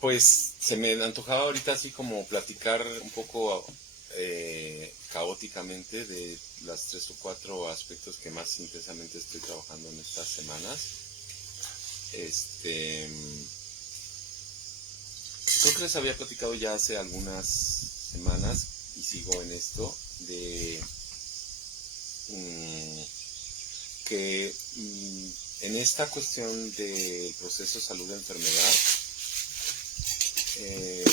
Pues se me antojaba ahorita así como platicar un poco caóticamente de las 3 o 4 aspectos que más intensamente estoy trabajando en estas semanas. Este, Creo que les había platicado ya hace algunas semanas y sigo en esto de mm, que en esta cuestión del proceso salud-enfermedad eh,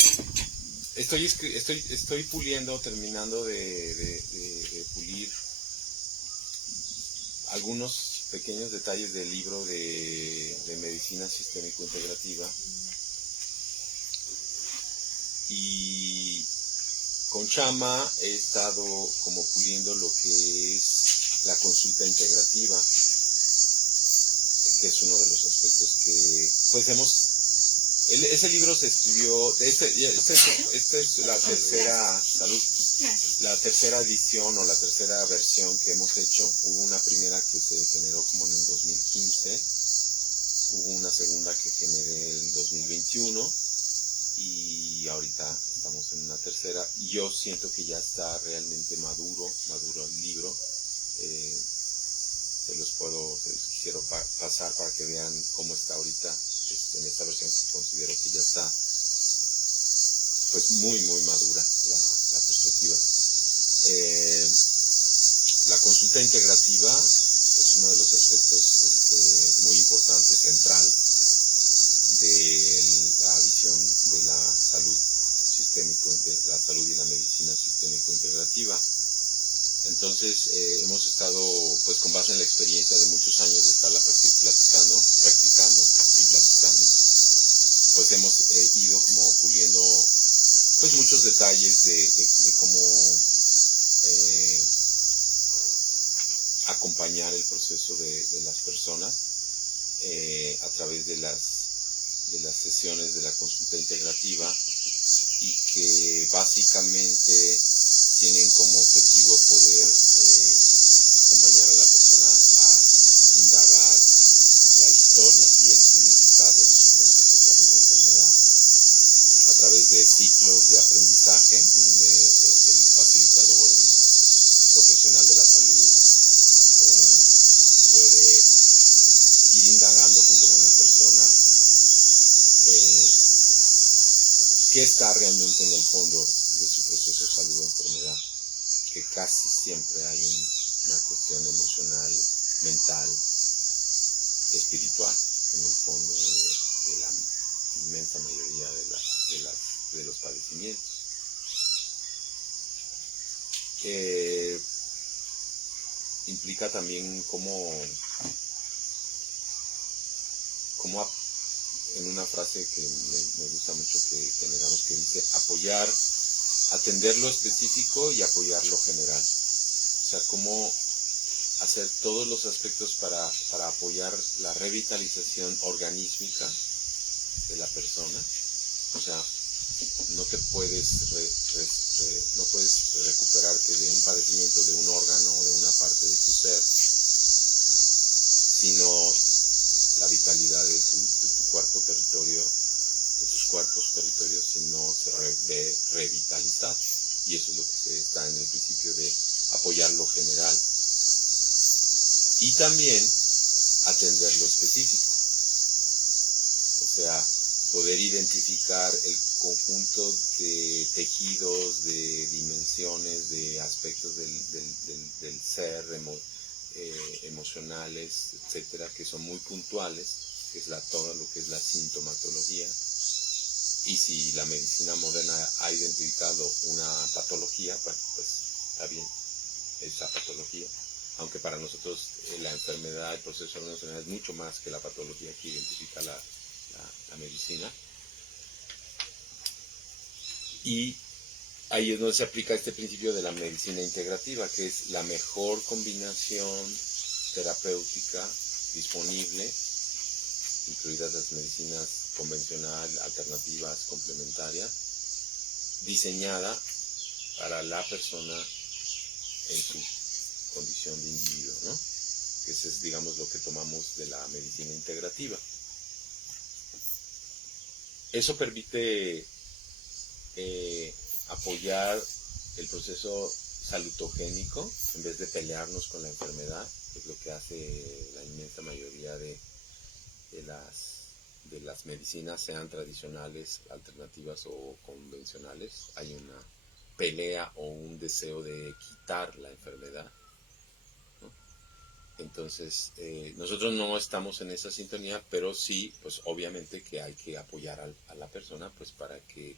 estoy puliendo, terminando de pulir algunos pequeños detalles del libro de medicina sistémico-integrativa, y con Chama he estado como puliendo lo que es la consulta integrativa, que es uno de los aspectos que pues ese libro se escribió, esta es la tercera la tercera edición o la tercera versión que hemos hecho. Hubo una primera que se generó como en el 2015, hubo una segunda que generé en el 2021 y ahorita estamos en una tercera. Y yo siento que ya está realmente maduro el libro. Se los quisiera pasar para que vean cómo está ahorita en esta versión, que considero que ya está pues muy madura la perspectiva. La consulta integrativa es uno de los aspectos muy importantes, central, de la visión de la salud de la salud y la medicina sistémico-integrativa. Entonces hemos estado, pues con base en la experiencia de muchos años de estarla practicando y platicando, pues hemos ido como puliendo pues muchos detalles de cómo acompañar el proceso de las personas a través de las sesiones de la consulta integrativa, y que básicamente tienen como objetivo poder acompañar a la persona a indagar la historia y el significado de su proceso de salud-enfermedad a través de ciclos de aprendizaje, en donde el facilitador, el profesional de la salud, puede ir indagando junto con la persona qué está realmente en el fondo de su proceso de salud-enfermedad, que casi siempre hay una cuestión emocional, mental, espiritual en el fondo de la inmensa mayoría de los padecimientos. Implica también cómo en una frase que me gusta mucho que generamos, que dice atender lo específico y apoyar lo general. O sea, cómo hacer todos los aspectos para apoyar la revitalización organísmica de la persona. O sea, no puedes recuperarte de un padecimiento de un órgano o de una parte de tu ser, sino la vitalidad de tu cuerpo territorio, de tus cuerpos territorios, si no se ve revitalizado. Y eso es lo que se está en el principio de apoyar lo general. Y también atender lo específico. O sea, poder identificar el conjunto de tejidos, de dimensiones, de aspectos del ser, emocionales, etcétera, que son muy puntuales, que es todo lo que es la sintomatología. Y si la medicina moderna ha identificado una patología, pues está bien, esa patología. Aunque para nosotros la enfermedad, el proceso de la enfermedad es mucho más que la patología que identifica la medicina. Y ahí es donde se aplica este principio de la medicina integrativa, que es la mejor combinación terapéutica disponible, incluidas las medicinas convencionales, alternativas, complementarias, diseñada para la persona en su condición de individuo, ¿no? Ese es, digamos, lo que tomamos de la medicina integrativa. Eso permite apoyar el proceso salutogénico en vez de pelearnos con la enfermedad, que es lo que hace la inmensa mayoría de las medicinas, sean tradicionales, alternativas o convencionales. Hay una pelea o un deseo de quitar la enfermedad, ¿no? Entonces, nosotros no estamos en esa sintonía, pero sí, pues obviamente que hay que apoyar a la persona, pues para que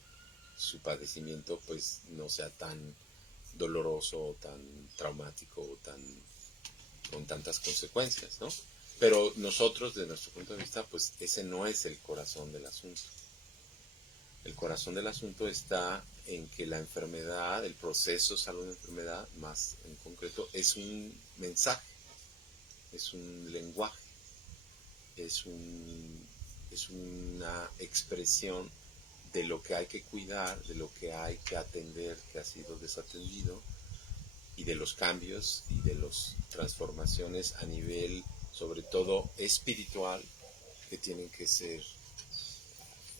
su padecimiento pues no sea tan doloroso, tan traumático, con tantas consecuencias, ¿no? Pero nosotros, desde nuestro punto de vista, pues ese no es el corazón del asunto. El corazón del asunto está en que la enfermedad, el proceso salud-enfermedad, más en concreto, es un mensaje, es un lenguaje, es una expresión de lo que hay que cuidar, de lo que hay que atender, que ha sido desatendido, y de los cambios y de las transformaciones a nivel, sobre todo espiritual, que tienen que ser,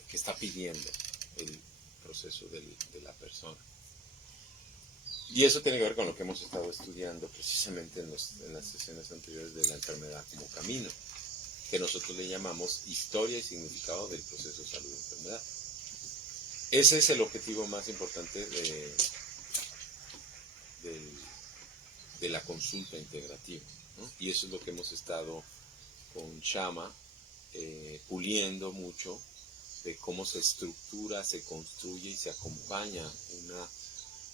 que está pidiendo el proceso de la persona. Y eso tiene que ver con lo que hemos estado estudiando precisamente en las sesiones anteriores de la enfermedad como camino, que nosotros le llamamos historia y significado del proceso de salud-enfermedad. Ese es el objetivo más importante de la consulta integrativa, ¿no? Y eso es lo que hemos estado con Shama puliendo mucho, de cómo se estructura, se construye y se acompaña una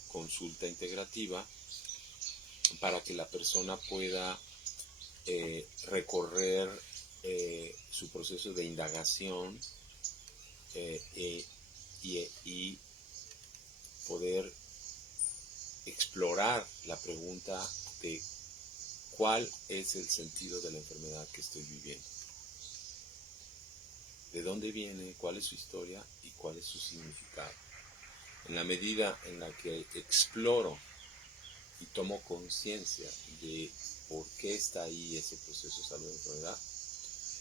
consulta integrativa para que la persona pueda recorrer su proceso de indagación y poder explorar la pregunta de cuál es el sentido de la enfermedad que estoy viviendo, de dónde viene, cuál es su historia y cuál es su significado. En la medida en la que exploro y tomo conciencia de por qué está ahí ese proceso de salud-enfermedad,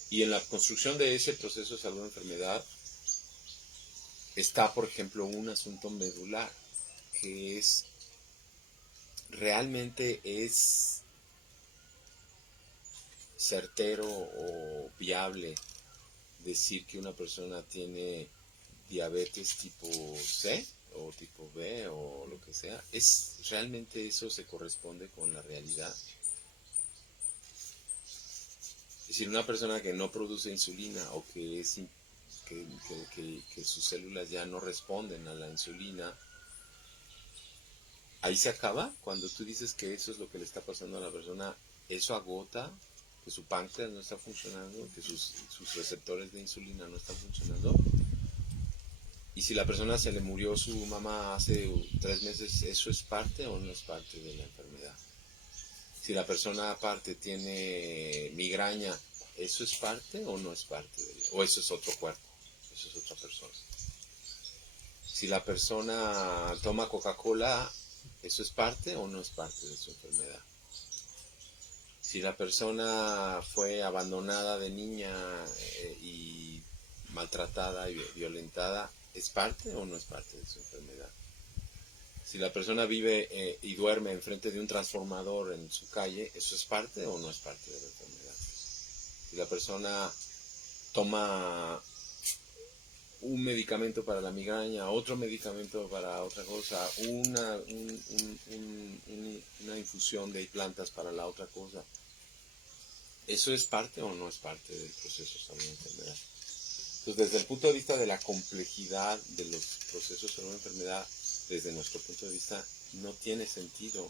y en la construcción de ese proceso de salud-enfermedad está, por ejemplo, un asunto medular, que es, realmente es certero o viable decir que una persona tiene diabetes tipo C o tipo B o lo que sea. ¿Realmente eso se corresponde con la realidad? Es decir, una persona que no produce insulina o que sus células ya no responden a la insulina, ahí se acaba. Cuando tú dices que eso es lo que le está pasando a la persona, eso agota, que su páncreas no está funcionando, que sus receptores de insulina no están funcionando. Y si la persona se le murió su mamá hace 3 meses, ¿eso es parte o no es parte de la enfermedad? Si la persona aparte tiene migraña, ¿eso es parte o no es parte de ella? ¿O eso es otro cuerpo? Eso es otra persona. Si la persona toma Coca-Cola, ¿eso es parte o no es parte de su enfermedad? Si la persona fue abandonada de niña y maltratada y violentada, ¿es parte o no es parte de su enfermedad? Si la persona vive y duerme enfrente de un transformador en su calle, ¿eso es parte o no es parte de la enfermedad? Si la persona toma un medicamento para la migraña, otro medicamento para otra cosa, una infusión de plantas para la otra cosa, ¿eso es parte o no es parte del proceso de salud-enfermedad? Entonces, desde el punto de vista de la complejidad de los procesos de salud-enfermedad, desde nuestro punto de vista, no tiene sentido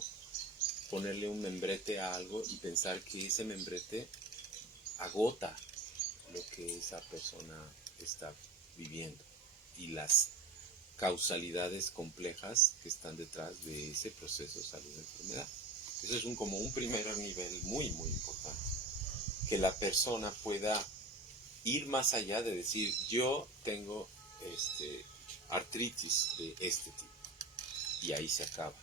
ponerle un membrete a algo y pensar que ese membrete agota lo que esa persona está viviendo y las causalidades complejas que están detrás de ese proceso de salud-enfermedad. Eso es como un primer nivel muy, muy importante. Que la persona pueda ir más allá de decir, yo tengo artritis de este tipo, y ahí se acaba.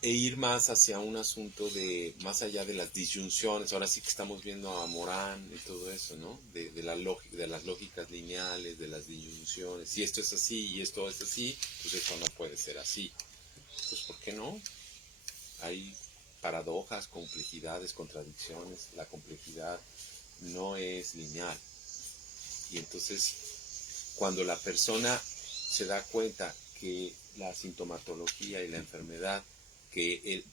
e ir más hacia un asunto de, más allá de las disyunciones. Ahora sí que estamos viendo a Morán y todo eso, ¿no? De la lógica, de las lógicas lineales, de las disyunciones. Si esto es así y esto es así, pues esto no puede ser así. Pues ¿por qué no? Hay paradojas, complejidades, contradicciones. La complejidad no es lineal. Y entonces, cuando la persona se da cuenta que la sintomatología y la enfermedad que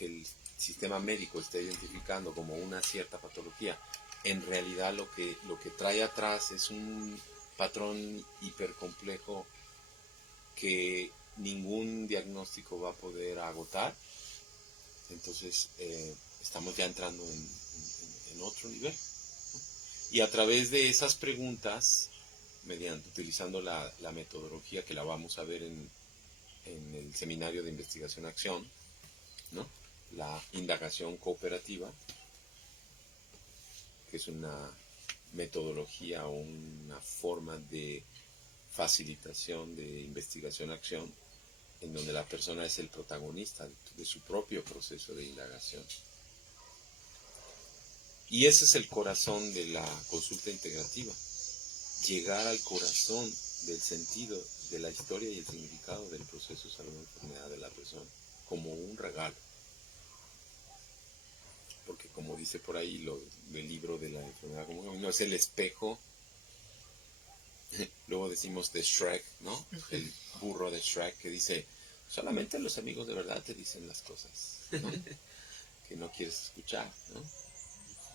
el sistema médico está identificando como una cierta patología, en realidad lo que trae atrás es un patrón hipercomplejo que ningún diagnóstico va a poder agotar. Entonces estamos ya entrando en otro nivel. Y a través de esas preguntas, utilizando la metodología que la vamos a ver en el seminario de investigación-acción, ¿no? La indagación cooperativa, que es una metodología o una forma de facilitación de investigación-acción, en donde la persona es el protagonista de su propio proceso de indagación. Y ese es el corazón de la consulta integrativa, llegar al corazón del sentido de la historia y el significado del proceso de salud y enfermedad de la persona, como un regalo. Porque como dice por ahí el libro de la enfermedad, como no es el espejo, luego decimos de Shrek, ¿no? El burro de Shrek que dice, solamente los amigos de verdad te dicen las cosas, ¿no? Que no quieres escuchar, ¿no?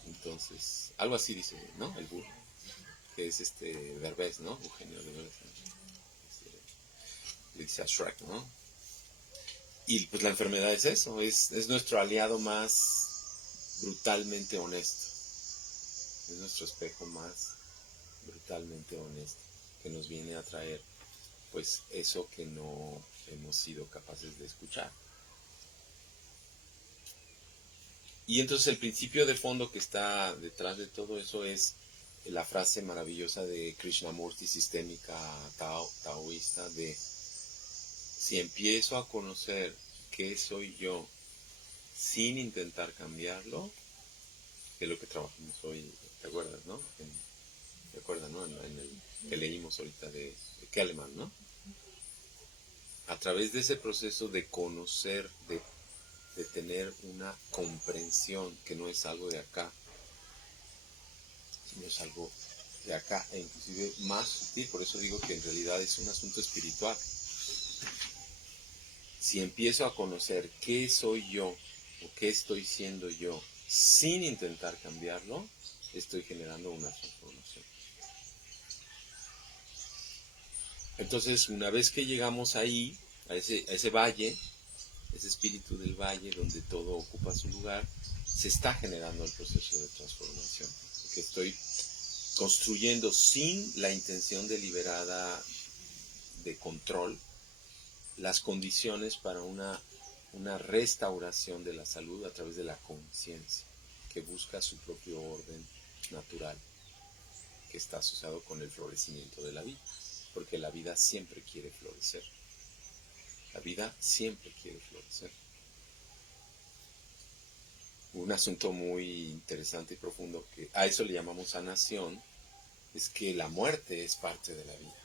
Entonces, algo así dice, ¿no? El burro, que es Derbez, ¿no? Eugenio Derbez, ¿no? Le dice a Shrek, ¿no? Y pues la enfermedad es eso, es nuestro aliado más brutalmente honesto, es nuestro espejo más brutalmente honesto, que nos viene a traer pues eso que no hemos sido capaces de escuchar. Y entonces el principio de fondo que está detrás de todo eso es la frase maravillosa de Krishnamurti, sistémica taoísta, de si empiezo a conocer qué soy yo sin intentar cambiarlo, que es lo que trabajamos hoy, ¿te acuerdas, no? ¿Te acuerdas, no? En el que leímos ahorita de Kelleman, ¿no? A través de ese proceso de conocer, de tener una comprensión que no es algo de acá, sino es algo de acá, e inclusive más sutil, por eso digo que en realidad es un asunto espiritual. Si empiezo a conocer qué soy yo, o qué estoy siendo yo, sin intentar cambiarlo, estoy generando una transformación. Entonces, una vez que llegamos ahí, a ese valle, ese espíritu del valle donde todo ocupa su lugar, se está generando el proceso de transformación, porque estoy construyendo sin la intención deliberada de control las condiciones para una restauración de la salud a través de la conciencia, que busca su propio orden natural, que está asociado con el florecimiento de la vida, porque la vida siempre quiere florecer. La vida siempre quiere florecer. Un asunto muy interesante y profundo, que a eso le llamamos sanación, es que la muerte es parte de la vida.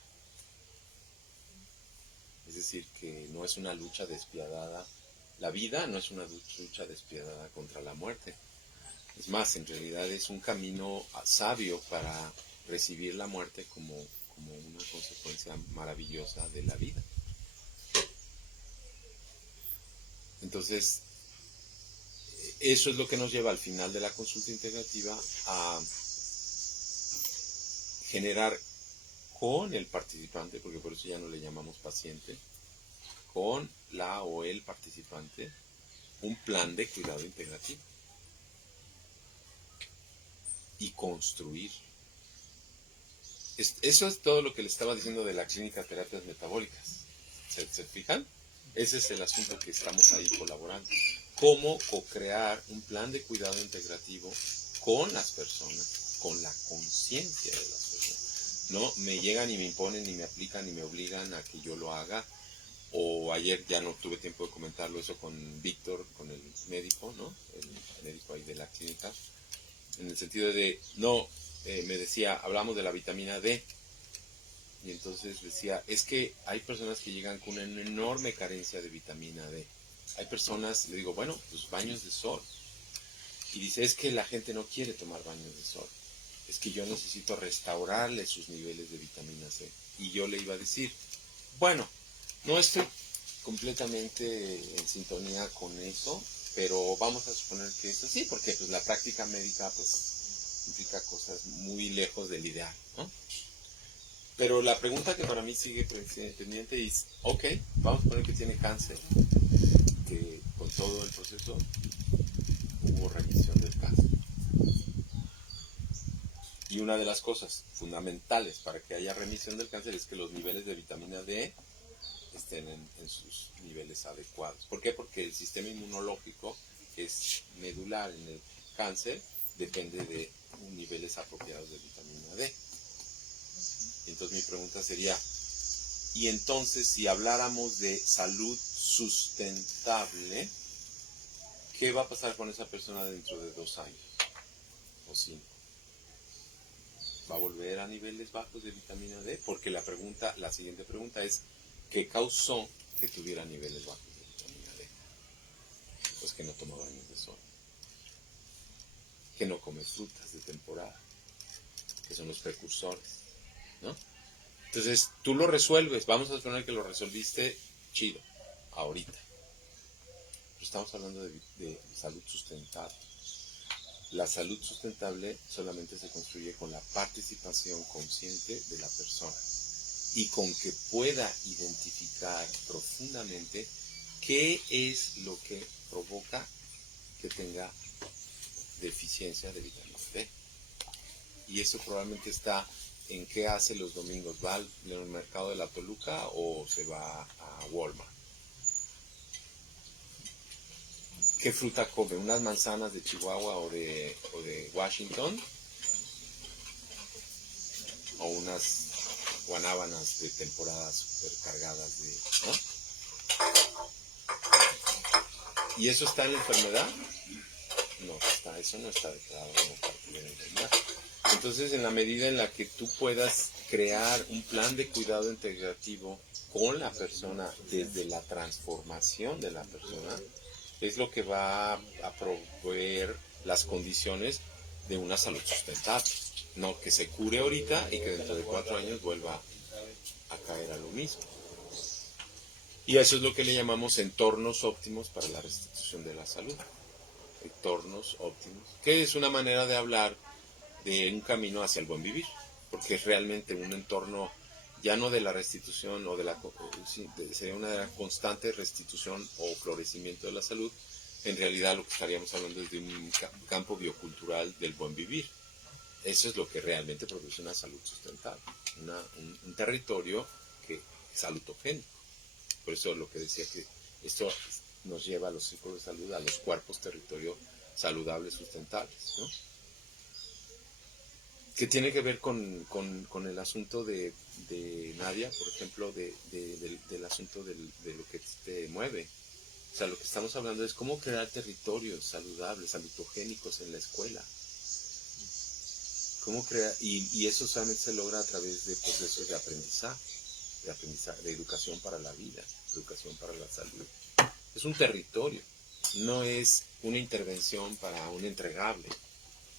Es decir, que no es una lucha despiadada. La vida no es una lucha despiadada contra la muerte. Es más, en realidad es un camino sabio para recibir la muerte como una consecuencia maravillosa de la vida. Entonces, eso es lo que nos lleva al final de la consulta integrativa a generar con el participante, porque por eso ya no le llamamos paciente, con la o el participante, un plan de cuidado integrativo y construir. Eso es todo lo que le estaba diciendo de la clínica de terapias metabólicas. ¿Se fijan? Ese es el asunto que estamos ahí colaborando. Cómo co-crear un plan de cuidado integrativo con las personas, con la conciencia de las personas. No me llegan y me imponen, ni me aplican, ni me obligan a que yo lo haga, o ayer ya no tuve tiempo de comentarlo eso con Víctor, con el médico, ¿no? El médico ahí de la clínica, en el sentido de, no, me decía, hablamos de la vitamina D, y entonces decía, es que hay personas que llegan con una enorme carencia de vitamina D. Hay personas, le digo, bueno, pues baños de sol. Y dice, es que la gente no quiere tomar baños de sol. Es que yo necesito restaurarle sus niveles de vitamina C. Y yo le iba a decir, bueno, no estoy completamente en sintonía con eso, pero vamos a suponer que es así, porque pues la práctica médica pues implica cosas muy lejos del ideal, ¿no? Pero la pregunta que para mí sigue pendiente es, ok, vamos a poner que tiene cáncer, que con todo el proceso hubo remisión del cáncer. Y una de las cosas fundamentales para que haya remisión del cáncer es que los niveles de vitamina D estén en sus niveles adecuados. ¿Por qué? Porque el sistema inmunológico, que es medular en el cáncer, depende de niveles apropiados de vitamina D. Entonces mi pregunta sería, y entonces si habláramos de salud sustentable, ¿qué va a pasar con esa persona dentro de 2 años o 5? ¿Va a volver a niveles bajos de vitamina D? Porque la siguiente pregunta es, ¿qué causó que tuviera niveles bajos de vitamina D? Pues que no toma baños de sol, que no come frutas de temporada, que son los precursores, ¿no? Entonces, tú lo resuelves, vamos a suponer que lo resolviste chido, ahorita. Pero estamos hablando de salud sustentable. La salud sustentable solamente se construye con la participación consciente de la persona y con que pueda identificar profundamente qué es lo que provoca que tenga deficiencia de vitamina D. Y eso probablemente está en qué hace los domingos. ¿Va al mercado de la Toluca o se va a Walmart? ¿Qué fruta come? ¿Unas manzanas de Chihuahua o de Washington? ¿O unas guanábanas de temporada super cargadas de, ¿no? ¿Y eso está en la enfermedad? No, eso no está declarado como parte de la enfermedad. Entonces, en la medida en la que tú puedas crear un plan de cuidado integrativo con la persona desde la transformación de la persona, es lo que va a proveer las condiciones de una salud sustentable. No que se cure ahorita y que dentro de 4 años vuelva a caer a lo mismo. Y eso es lo que le llamamos entornos óptimos para la restitución de la salud. Entornos óptimos, que es una manera de hablar de un camino hacia el buen vivir, porque es realmente un entorno ya no de la restitución o sería una constante restitución o florecimiento de la salud. En realidad lo que estaríamos hablando es de un campo biocultural del buen vivir. Eso es lo que realmente produce una salud sustentable, un territorio que es salutogénico. Por eso lo que decía que esto nos lleva a los ciclos de salud, a los cuerpos territorio saludables, sustentables, ¿no? Que tiene que ver con el asunto de Nadia, por ejemplo, del asunto de lo que te mueve. O sea, lo que estamos hablando es cómo crear territorios saludables, salutogénicos en la escuela. Cómo crear, y eso solamente se logra a través de procesos de aprendizaje, de educación para la vida, educación para la salud. Es un territorio, no es una intervención para un entregable,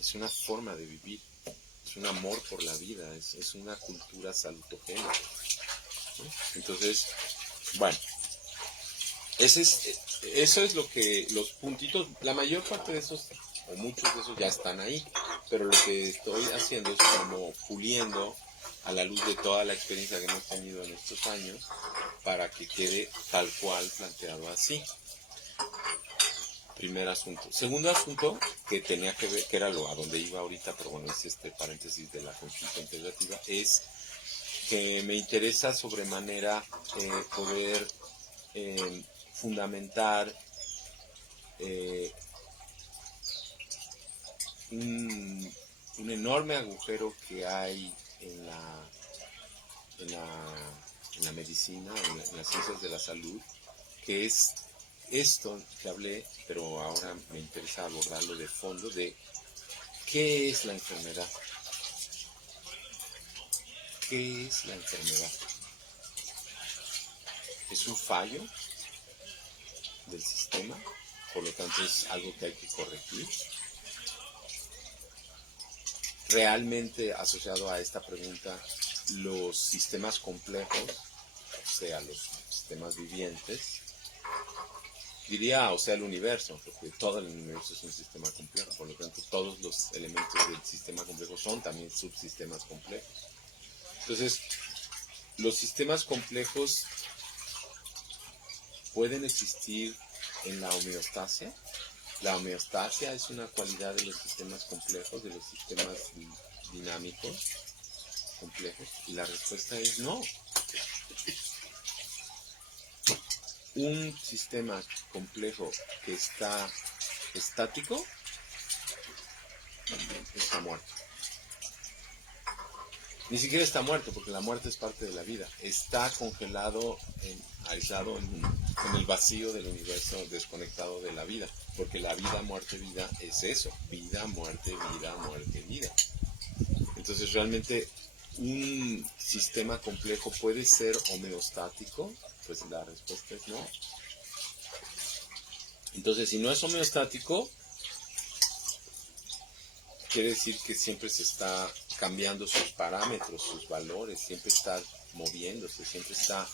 es una forma de vivir. Es un amor por la vida, es una cultura salutogénica, ¿no? Entonces, bueno, eso es lo que, los puntitos, la mayor parte de esos, o muchos de esos ya están ahí, pero lo que estoy haciendo es como puliendo a la luz de toda la experiencia que hemos tenido en estos años, para que quede tal cual planteado así. Primer asunto. Segundo asunto que tenía que ver, que era a donde iba ahorita, pero bueno, es este paréntesis de la consulta integrativa, es que me interesa sobremanera poder fundamentar un enorme agujero que hay en la en la medicina, en las ciencias de la salud, que es esto que hablé, pero ahora me interesa abordarlo de fondo, de qué es la enfermedad. ¿Qué es la enfermedad? ¿Es un fallo del sistema? Por lo tanto, es algo que hay que corregir. Realmente, asociado a esta pregunta, los sistemas complejos, o sea, los sistemas vivientes, diría, o sea, el universo, porque todo el universo es un sistema complejo, por lo tanto, todos los elementos del sistema complejo son también subsistemas complejos. Entonces, los sistemas complejos pueden existir en la homeostasia. La homeostasia es una cualidad de los sistemas complejos, de los sistemas dinámicos complejos, y la respuesta es no. Un sistema complejo que está estático está muerto. Ni siquiera está muerto, porque la muerte es parte de la vida. Está congelado, aislado en el vacío del universo, desconectado de la vida. Porque la vida, muerte, vida es eso. Vida, muerte, vida, muerte, vida. Entonces realmente un sistema complejo puede ser homeostático. Pues la respuesta es no. Entonces si no es homeostático, quiere decir que siempre se está cambiando sus parámetros, sus valores, siempre está moviéndose, siempre está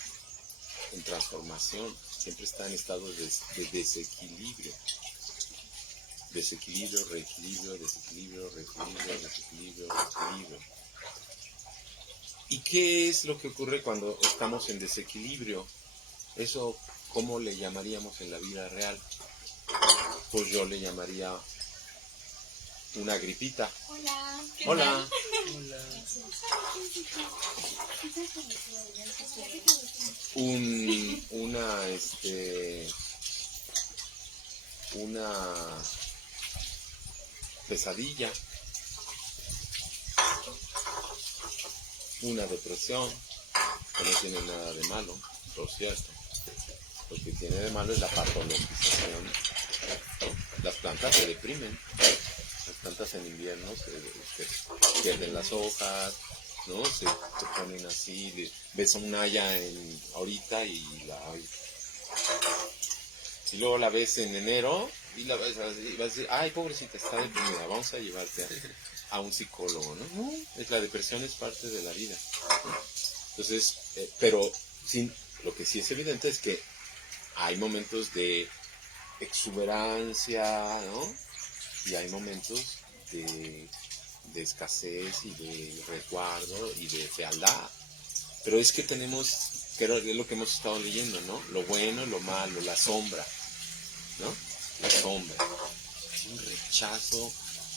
en transformación, siempre está en estado de desequilibrio. Desequilibrio, reequilibrio, desequilibrio, reequilibrio, desequilibrio, reequilibrio. ¿Y qué es lo que ocurre cuando estamos en desequilibrio? Eso, ¿cómo le llamaríamos en la vida real? Pues yo le llamaría una gripita. Hola. Hola. Una pesadilla, una depresión, que no tiene nada de malo, por cierto. Lo que tiene de malo es la patologización. Las plantas se deprimen. Las plantas en invierno se pierden las hojas, ¿no? Se ponen así, ves a un haya ahorita y luego la ves en enero y la ves así, y vas a decir, ay, pobrecita, está deprimida, vamos a llevarte a un psicólogo, ¿no? No, la depresión es parte de la vida, ¿no? Entonces, pero lo que sí es evidente es que hay momentos de exuberancia, ¿no? Y hay momentos de escasez y de resguardo y de fealdad. Pero es que tenemos, creo que es lo que hemos estado leyendo, ¿no? Lo bueno, lo malo, la sombra, ¿no? La sombra. Un rechazo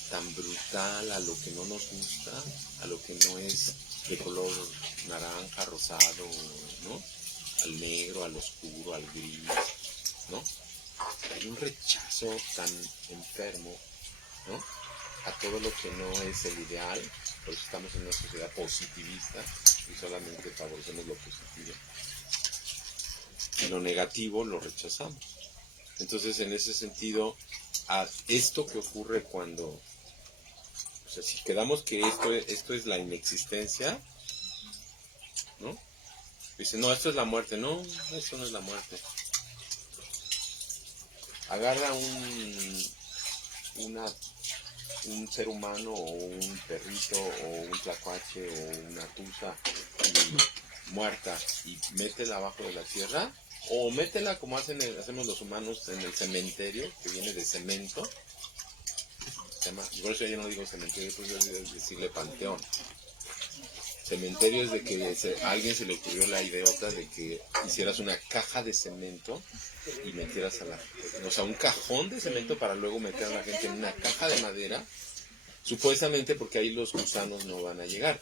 tan brutal a lo que no nos gusta, a lo que no es de color naranja, rosado, ¿no? Al negro, al oscuro, al gris, ¿no? Hay un rechazo tan enfermo, ¿no? A todo lo que no es el ideal, por eso estamos en una sociedad positivista y solamente favorecemos lo positivo. Y lo negativo lo rechazamos. Entonces, en ese sentido, a esto que ocurre cuando, o sea, si quedamos que esto es la inexistencia, ¿no? Dice, no, esto es la muerte. No, eso no es la muerte. Agarra un ser humano o un perrito o un tlacuache o una tusa muerta y métela abajo de la tierra, o métela como hacemos los humanos en el cementerio, que viene de cemento. Por eso yo no digo cementerio, por eso digo decirle panteón. Cementerio es de que a alguien se le ocurrió la idiota de que hicieras una caja de cemento y metieras o sea, un cajón de cemento para luego meter a la gente en una caja de madera, supuestamente porque ahí los gusanos no van a llegar.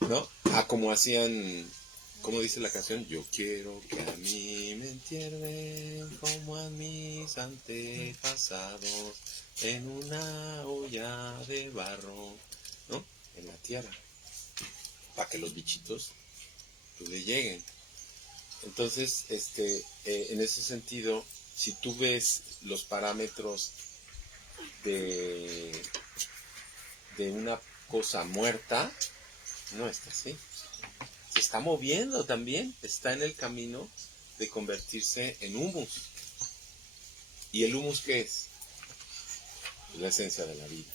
¿No? Como hacían, como dice la canción, yo quiero que a mí me entierren como a mis antepasados en una olla de barro, ¿no? En la tierra. para que los bichitos pues, le lleguen. Entonces, en ese sentido, si tú ves los parámetros de una cosa muerta, no está así. Se está moviendo también, está en el camino de convertirse en humus. ¿Y el humus qué es? La esencia de la vida.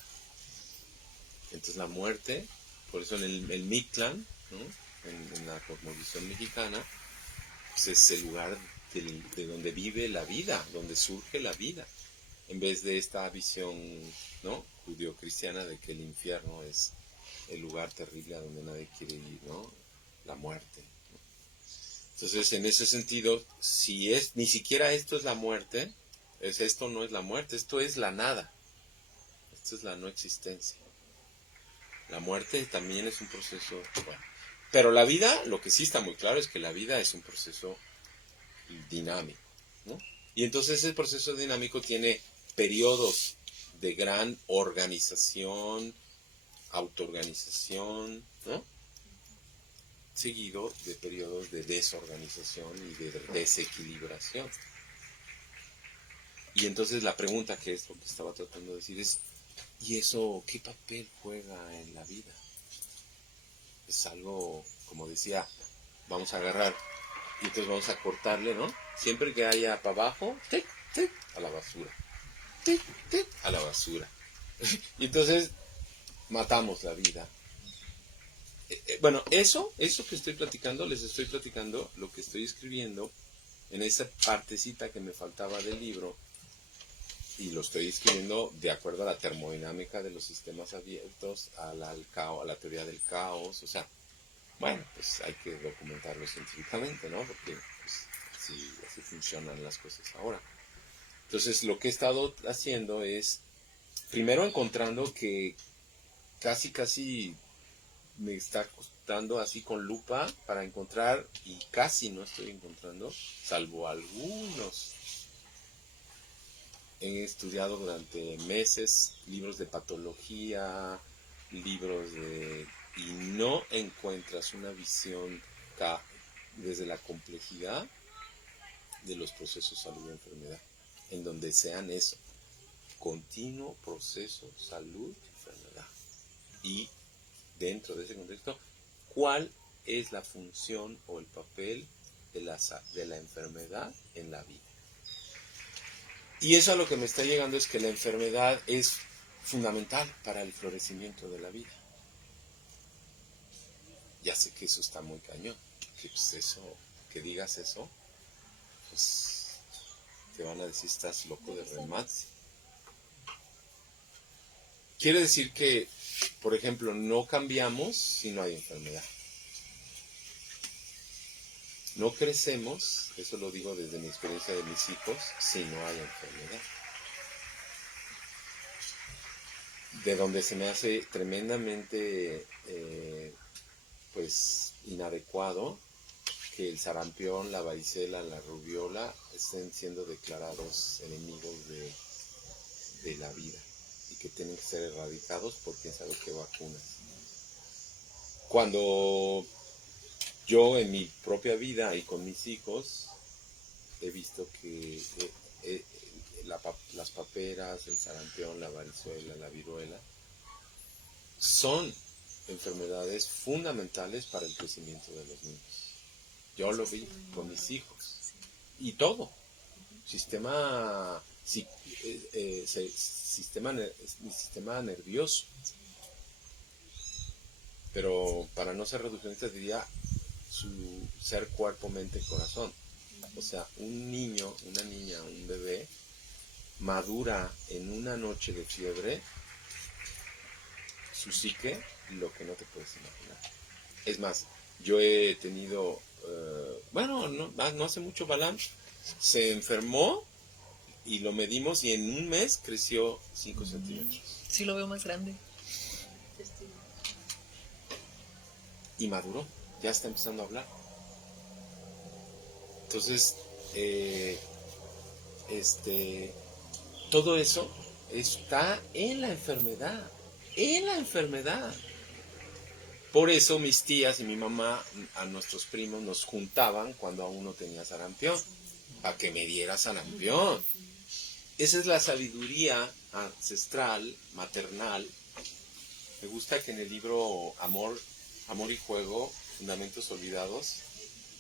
Entonces la muerte, por eso en el Mictlán, ¿no? en la cosmovisión mexicana, pues es el lugar de donde vive la vida, donde surge la vida, en vez de esta visión, ¿no? Judio-cristiana de que el infierno es el lugar terrible a donde nadie quiere ir, ¿no? La muerte. ¿No? Entonces, en ese sentido, si es ni siquiera esto es la muerte, esto no es la muerte, esto es la nada, esto es la no existencia. La muerte también es un proceso, bueno, pero la vida, lo que sí está muy claro es que la vida es un proceso dinámico, ¿no? Y entonces ese proceso dinámico tiene periodos de gran organización, autoorganización, ¿no? Seguido de periodos de desorganización y de desequilibración. Y entonces la pregunta, que es lo que estaba tratando de decir, es, ¿y eso qué papel juega en la vida? Es algo, como decía, vamos a agarrar y entonces vamos a cortarle, ¿no? Siempre que haya para abajo, tic, tic, a la basura. Tic, tic, a la basura. Y entonces matamos la vida. Bueno, eso que estoy platicando, les estoy platicando lo que estoy escribiendo en esa partecita que me faltaba del libro, y lo estoy escribiendo de acuerdo a la termodinámica de los sistemas abiertos, a la teoría del caos, o sea, bueno, pues hay que documentarlo científicamente, ¿no? Porque pues, así funcionan las cosas ahora. Entonces, lo que he estado haciendo es, primero encontrando que casi me está costando así con lupa para encontrar, y casi no estoy encontrando, salvo algunos. He estudiado durante meses libros de patología, y no encuentras una visión desde la complejidad de los procesos salud-enfermedad, en donde sean eso, continuo proceso salud-enfermedad. Y dentro de ese contexto, ¿cuál es la función o el papel de la enfermedad en la vida? Y eso a lo que me está llegando es que la enfermedad es fundamental para el florecimiento de la vida. Ya sé que eso está muy cañón, que pues eso, que digas eso, pues te van a decir estás loco de remate. Quiere decir que, por ejemplo, no cambiamos si no hay enfermedad. No crecemos, eso lo digo desde mi experiencia de mis hijos, si no hay enfermedad. De donde se me hace tremendamente pues inadecuado que el sarampión, la varicela, la rubiola estén siendo declarados enemigos de la vida y que tienen que ser erradicados por quién sabe qué vacunas. Cuando yo en mi propia vida y con mis hijos he visto que las paperas, el sarampión, la varicela, la viruela son enfermedades fundamentales para el crecimiento de los niños. Yo lo vi con mis hijos. Y todo. Sistema nervioso. Pero para no ser reduccionista diría su ser cuerpo, mente, corazón. O sea, un niño, una niña, un bebé madura en una noche de fiebre su psique lo que no te puedes imaginar. Es más, yo he tenido, no hace mucho, Balam se enfermó y lo medimos y en un mes creció 5 centímetros. Sí, lo veo más grande. Y maduró, ya está empezando a hablar. Entonces, todo eso está en la enfermedad. En la enfermedad. por eso mis tías y mi mamá a nuestros primos nos juntaban cuando aún no tenía sarampión, para que me diera sarampión. Esa es la sabiduría ancestral, maternal. Me gusta que en el libro Amor y Juego, Fundamentos Olvidados,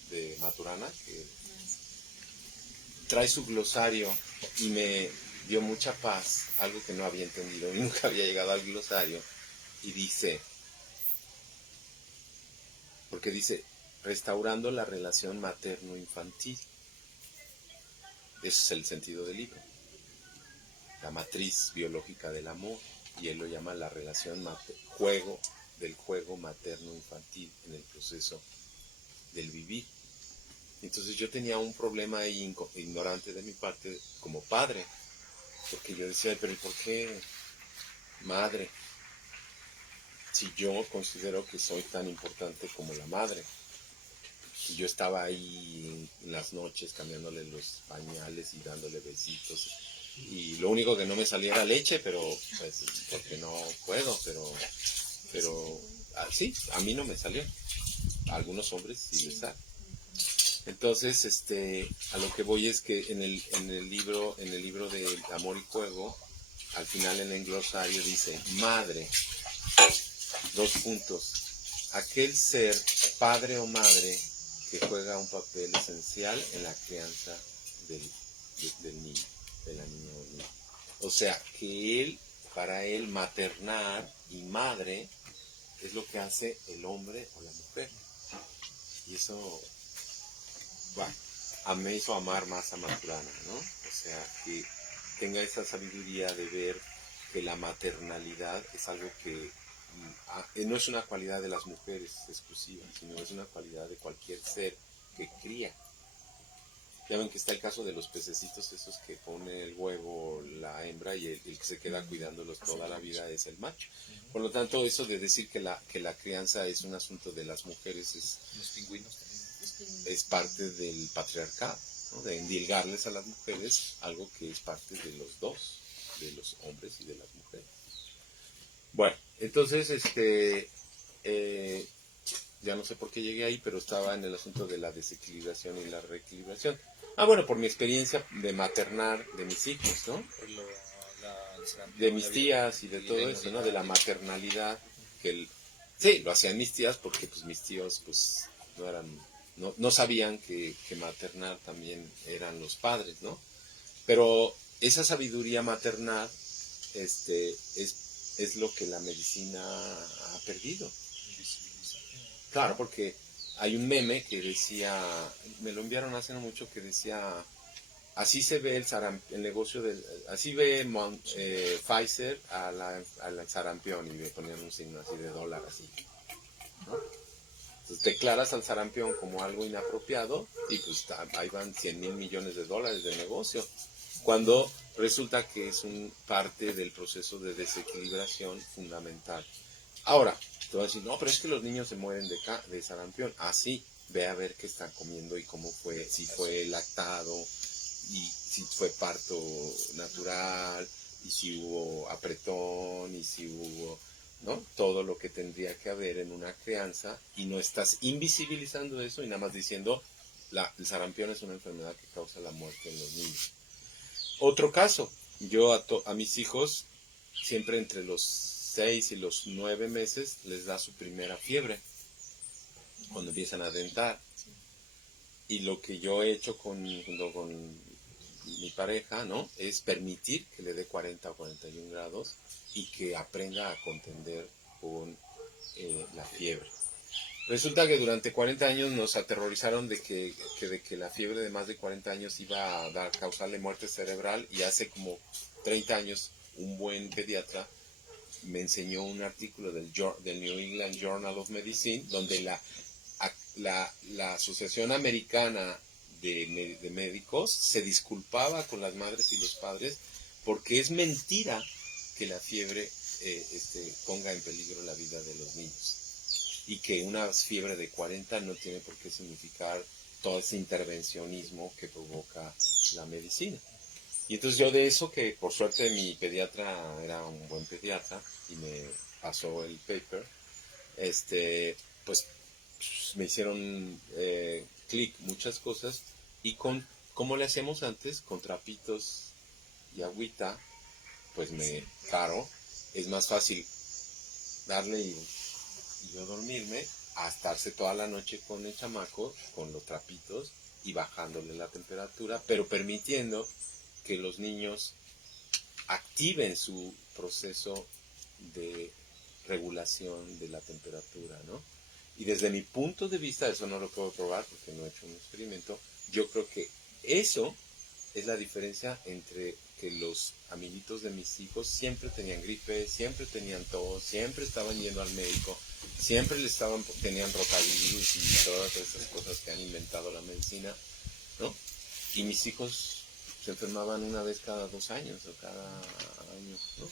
de Maturana, que trae su glosario y me dio mucha paz, algo que no había entendido y nunca había llegado al glosario, y dice, porque dice, restaurando la relación materno-infantil. Ese es el sentido del libro. La matriz biológica del amor, y él lo llama la relación del juego materno-infantil en el proceso del vivir. Entonces yo tenía un problema ahí ignorante de mi parte como padre, porque yo decía, pero ¿y por qué madre? Si yo considero que soy tan importante como la madre. Y yo estaba ahí en las noches cambiándole los pañales y dándole besitos. Y lo único que no me salía era leche, pero pues porque no puedo, pero sí, a mí no me salió. A algunos hombres sí les sale. Entonces, a lo que voy es que en el libro de Amor y Juego, al final en el glosario dice, madre, aquel ser, padre o madre, que juega un papel esencial en la crianza del niño, de la niña o niño. O sea, que para él, maternar y madre es lo que hace el hombre o la mujer. Y eso, bueno, me hizo amar más a Maturana, ¿no? O sea, que tenga esa sabiduría de ver que la maternalidad es algo que no es una cualidad de las mujeres exclusiva, sino es una cualidad de cualquier ser que cría. Ya ven que está el caso de los pececitos esos que pone el huevo la hembra y el que se queda cuidándolos toda la vida es el macho. Por lo tanto, eso de decir que la crianza es un asunto de las mujeres los pingüinos también. Es parte del patriarcado, ¿no? De endilgarles a las mujeres algo que es parte de los dos, de los hombres y de las mujeres. Bueno, entonces, ya no sé por qué llegué ahí, pero estaba en el asunto de la desequilibración y la reequilibración. Bueno, por mi experiencia de maternar de mis hijos, ¿no? De mis tías y de todo eso, ¿no? De la maternalidad. Sí, lo hacían mis tías porque pues mis tíos pues no sabían que maternar también eran los padres, ¿no? Pero esa sabiduría maternal es lo que la medicina ha perdido. Claro, porque hay un meme que decía, me lo enviaron hace no mucho, que decía, así se ve el negocio así ve Pfizer al sarampión, y me ponían un signo así de dólar, así, ¿no? Entonces declaras al sarampión como algo inapropiado y pues ahí van 100,000 millones de dólares de negocio, cuando resulta que es parte del proceso de desequilibración fundamental. Ahora, te voy a decir, no, pero es que los niños se mueren de sarampión. Sí, ve a ver qué están comiendo y cómo fue, si fue lactado, y si fue parto natural, y si hubo apretón, y si hubo, ¿no? Todo lo que tendría que haber en una crianza, y no estás invisibilizando eso y nada más diciendo, el sarampión es una enfermedad que causa la muerte en los niños. Otro caso, yo a mis hijos, siempre entre los 6 y los 9 meses, les da su primera fiebre, cuando empiezan a dentar. Y lo que yo he hecho junto con mi pareja, ¿no? Es permitir que le dé 40 o 41 grados y que aprenda a contender con la fiebre. Resulta que durante 40 años nos aterrorizaron de que la fiebre de más de 40 años iba a causarle muerte cerebral, y hace como 30 años un buen pediatra me enseñó un artículo del New England Journal of Medicine, donde la Asociación Americana de Médicos se disculpaba con las madres y los padres porque es mentira que la fiebre ponga en peligro la vida de los niños, y que una fiebre de 40 no tiene por qué significar todo ese intervencionismo que provoca la medicina. Y entonces yo de eso, que por suerte mi pediatra era un buen pediatra y me pasó el paper, pues me hicieron clic muchas cosas y como le hacíamos antes, con trapitos y agüita, pues claro, es más fácil darle y yo dormirme a estarse toda la noche con el chamaco, con los trapitos y bajándole la temperatura, pero permitiendo que los niños activen su proceso de regulación de la temperatura, ¿no? Y desde mi punto de vista, eso no lo puedo probar porque no he hecho un experimento, yo creo que eso es la diferencia entre que los amiguitos de mis hijos siempre tenían gripe, siempre tenían tos, siempre estaban yendo al médico, siempre tenían rotavirus y todas esas cosas que han inventado la medicina, ¿no? Y mis hijos se enfermaban una vez cada 2 años o cada año, ¿no?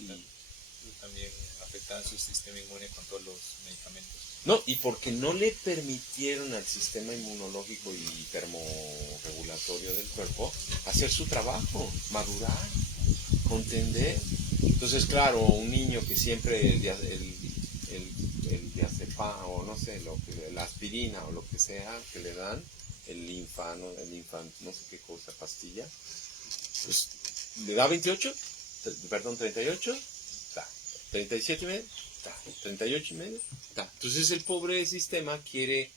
Y también afectaban su sistema inmune con todos los medicamentos. No, y porque no le permitieron al sistema inmunológico y termorregulatorio del cuerpo hacer su trabajo, madurar, contender. Entonces, claro, un niño que siempre el diazepam o no sé, la aspirina o lo que sea que le dan, el infan, no sé qué cosa, pastilla, pues le da 38, 37 y medio, 38 y medio. Entonces el pobre sistema quiere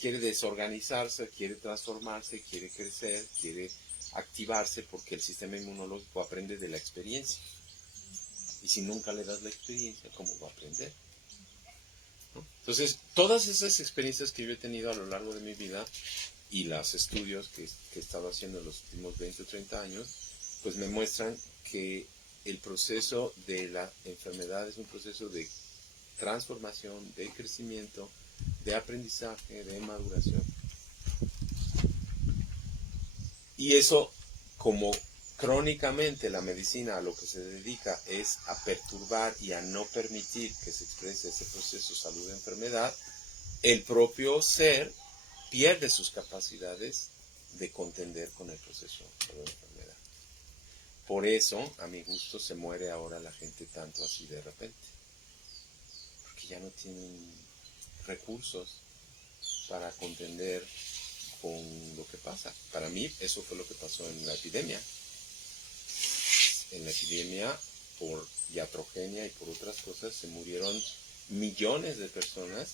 desorganizarse, quiere transformarse, quiere crecer, quiere activarse porque el sistema inmunológico aprende de la experiencia. Y si nunca le das la experiencia, ¿cómo va a aprender? ¿No? Entonces, todas esas experiencias que yo he tenido a lo largo de mi vida y los estudios que he estado haciendo en los últimos 20 o 30 años, pues me muestran que el proceso de la enfermedad es un proceso de transformación, de crecimiento, de aprendizaje, de maduración. Y eso, como crónicamente la medicina a lo que se dedica es a perturbar y a no permitir que se exprese ese proceso salud-enfermedad, el propio ser pierde sus capacidades de contender con el proceso salud-enfermedad. Por eso, a mi gusto, se muere ahora la gente tanto así de repente. Porque ya no tienen recursos para contender con lo que pasa. Para mí, eso fue lo que pasó en la epidemia. En la epidemia, por iatrogenia y por otras cosas, se murieron millones de personas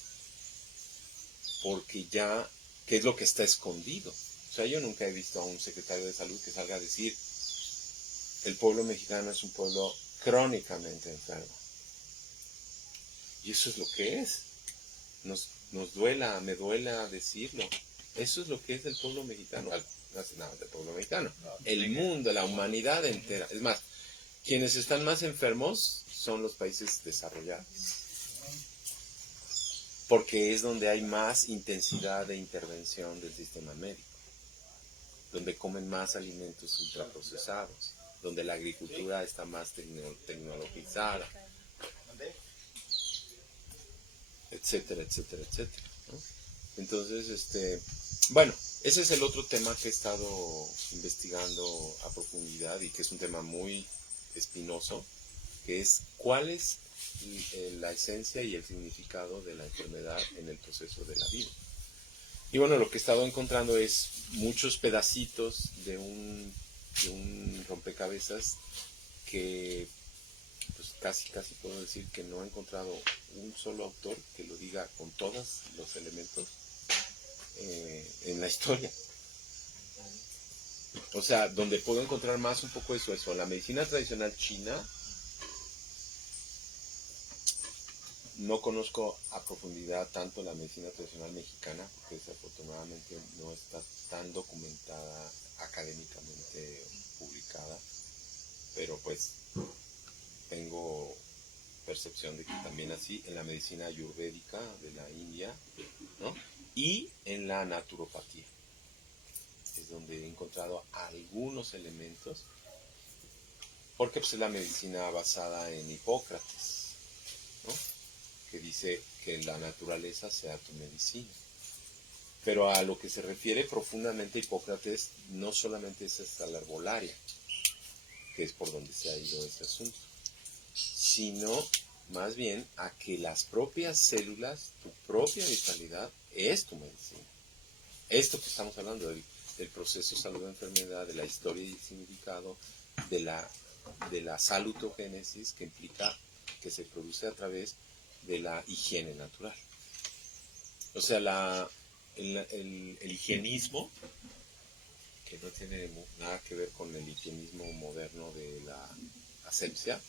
porque ya, ¿qué es lo que está escondido? O sea, yo nunca he visto a un secretario de salud que salga a decir, el pueblo mexicano es un pueblo crónicamente enfermo. Y eso es lo que es. Me duela decirlo. Eso es lo que es el pueblo mexicano. No hace nada del pueblo mexicano. El mundo, la humanidad entera. Es más, quienes están más enfermos son los países desarrollados. Porque es donde hay más intensidad de intervención del sistema médico. Donde comen más alimentos ultraprocesados. Donde la agricultura está más tecnologizada. Etcétera, etcétera, etcétera, ¿no? Entonces, bueno, ese es el otro tema que he estado investigando a profundidad y que es un tema muy espinoso, que es cuál es la esencia y el significado de la enfermedad en el proceso de la vida. Y bueno, lo que he estado encontrando es muchos pedacitos de un rompecabezas que pues casi puedo decir que no he encontrado un solo autor que lo diga con todos los elementos en la historia. O sea, donde puedo encontrar más un poco eso, la medicina tradicional china, no conozco a profundidad tanto la medicina tradicional mexicana, porque desafortunadamente no está tan documentada académicamente publicada, pero pues tengo percepción de que también así en la medicina ayurvédica de la India, ¿no? Y en la naturopatía es donde he encontrado algunos elementos, porque pues es la medicina basada en Hipócrates, ¿no? Que dice que la naturaleza sea tu medicina. Pero a lo que se refiere profundamente Hipócrates no solamente es hasta la herbolaria, que es por donde se ha ido este asunto, sino más bien a que las propias células, tu propia vitalidad, es tu medicina. Esto que estamos hablando del proceso salud-enfermedad, de la historia y significado, de la salutogénesis, que implica que se produce a través de la higiene natural. O sea, el higienismo, que no tiene nada que ver con el higienismo moderno de la asepsia,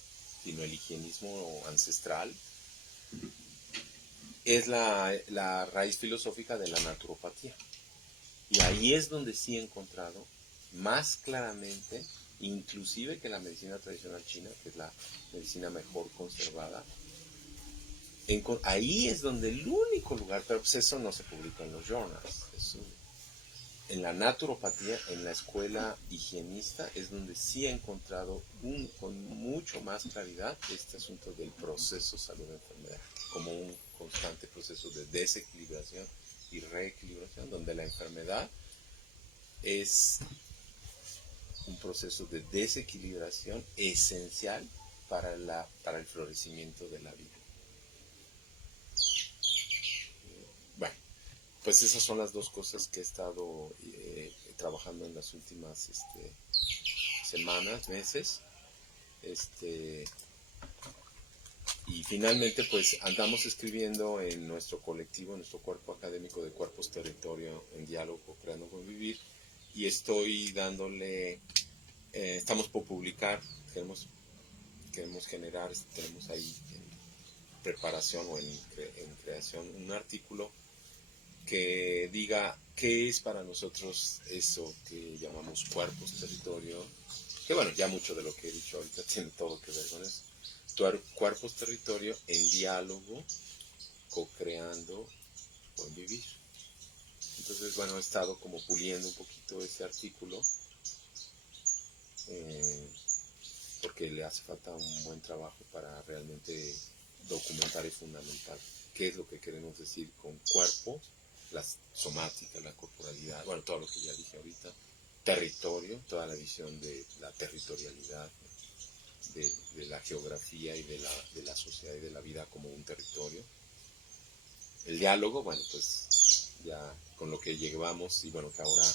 sino el higienismo ancestral, es la raíz filosófica de la naturopatía. Y ahí es donde sí he encontrado más claramente, inclusive que la medicina tradicional china, que es la medicina mejor conservada, ahí es donde el único lugar, pero pues eso no se publica en los journals, en la naturopatía, en la escuela higienista, es donde sí he encontrado con mucho más claridad este asunto del proceso salud-enfermedad, como un constante proceso de desequilibración y reequilibración, donde la enfermedad es un proceso de desequilibración esencial para el florecimiento de la vida. Bueno, pues esas son las dos cosas que he estado trabajando en las últimas semanas, meses. Y finalmente pues andamos escribiendo en nuestro colectivo, en nuestro cuerpo académico de Cuerpos Territorio en Diálogo, Creando Convivir, y estoy dándole, estamos por publicar, queremos generar, tenemos ahí en preparación o en creación un artículo que diga qué es para nosotros eso que llamamos cuerpos territorio, que bueno, ya mucho de lo que he dicho ahorita tiene todo que ver con eso. Cuerpos territorio en diálogo, co-creando, convivir. Entonces, bueno, he estado como puliendo un poquito ese artículo, porque le hace falta un buen trabajo para realmente documentar y fundamentar qué es lo que queremos decir con cuerpo, la somática, la corporalidad, bueno, todo lo que ya dije ahorita, territorio, toda la visión de la territorialidad, de la geografía y de la sociedad y de la vida como un territorio. El diálogo, bueno, pues ya con lo que llevamos, y bueno, que ahora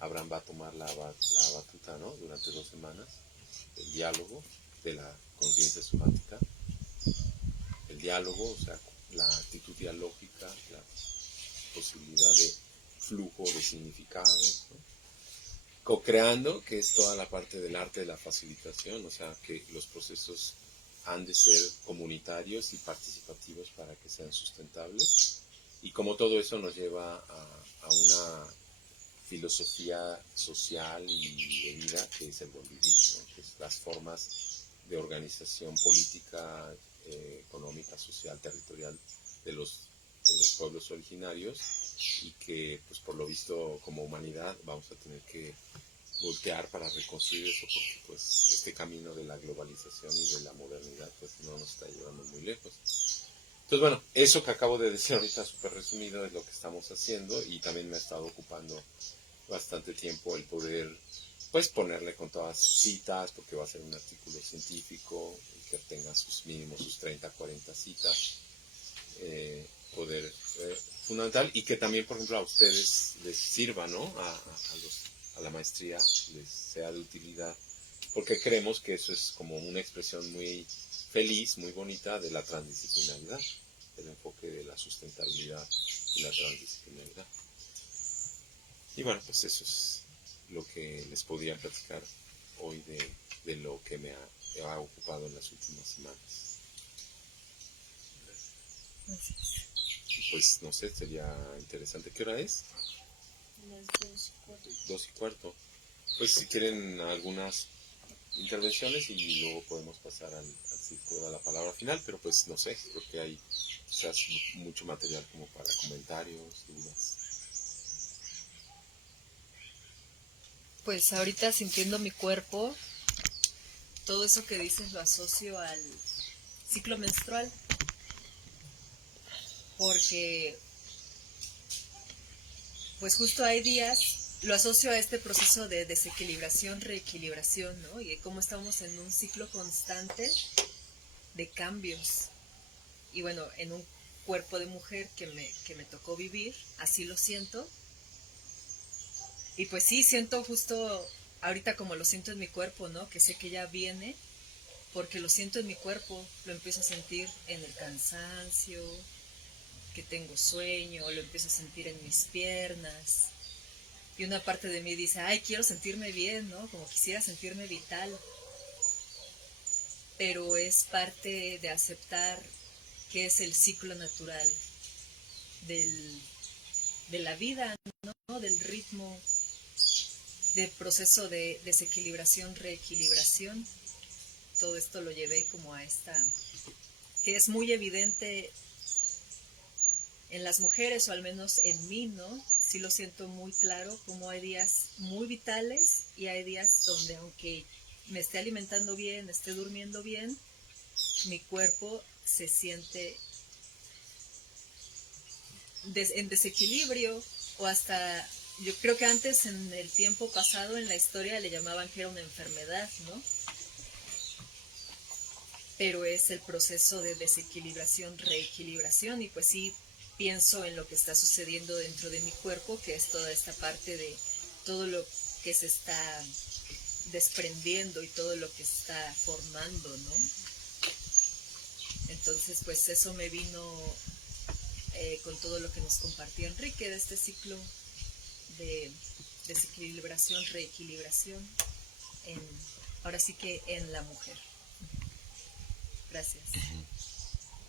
Abraham va a tomar la batuta, ¿no? Durante 2 semanas, el diálogo de la conciencia somática, el diálogo, o sea, la actitud dialógica, la posibilidad de flujo de significados, ¿no? Co-creando, que es toda la parte del arte de la facilitación, o sea, que los procesos han de ser comunitarios y participativos para que sean sustentables. Y como todo eso nos lleva a una filosofía social y de vida, que es el buen vivir, ¿no? Que es las formas de organización política, económica, social, territorial de los pueblos originarios, y que pues por lo visto como humanidad vamos a tener que voltear para reconstruir eso, porque pues este camino de la globalización y de la modernidad pues no nos está llevando muy lejos. Entonces bueno, eso que acabo de decir ahorita súper resumido es lo que estamos haciendo, y también me ha estado ocupando bastante tiempo el poder pues ponerle con todas sus citas, porque va a ser un artículo científico que tenga sus mínimos sus 30, 40 citas, poder fundamental, y que también por ejemplo a ustedes les sirva, ¿no? A la maestría les sea de utilidad, porque creemos que eso es como una expresión muy feliz, muy bonita de la transdisciplinaridad, el enfoque de la sustentabilidad y la transdisciplinaridad. Y bueno, pues eso es lo que les podía platicar hoy de lo que me ha ocupado en las últimas semanas. Gracias. Y pues no sé, sería interesante. ¿Qué hora es? Las 2:15. 2:15. Pues si quieren algunas intervenciones y luego podemos pasar al círculo de la palabra final, pero pues no sé, creo que hay quizás mucho material como para comentarios, dudas. Pues ahorita sintiendo mi cuerpo, todo eso que dices lo asocio al ciclo menstrual, porque pues justo hay días, lo asocio a este proceso de desequilibración, reequilibración, ¿no? Y de cómo estamos en un ciclo constante de cambios. Y bueno, en un cuerpo de mujer que me tocó vivir, así lo siento. Y pues sí, siento justo ahorita como lo siento en mi cuerpo, ¿no? Que sé que ya viene, porque lo siento en mi cuerpo, lo empiezo a sentir en el cansancio, que tengo sueño, lo empiezo a sentir en mis piernas. Y una parte de mí dice, ay, quiero sentirme bien, ¿no? Como quisiera sentirme vital. Pero es parte de aceptar que es el ciclo natural del, de la vida, ¿no? Del ritmo, del proceso de desequilibración, reequilibración. Todo esto lo llevé como a esta, que es muy evidente en las mujeres, o al menos en mí, ¿no? Sí lo siento muy claro, como hay días muy vitales y hay días donde aunque me esté alimentando bien, esté durmiendo bien, mi cuerpo se siente en desequilibrio, o hasta, yo creo que antes en el tiempo pasado en la historia le llamaban que era una enfermedad, ¿no? Pero es el proceso de desequilibración, reequilibración, y pues sí pienso en lo que está sucediendo dentro de mi cuerpo, que es toda esta parte de todo lo que se está desprendiendo y todo lo que está formando, ¿no? Entonces pues eso me vino con todo lo que nos compartió Enrique de este ciclo de desequilibración, reequilibración, en, ahora sí que en la mujer. Gracias.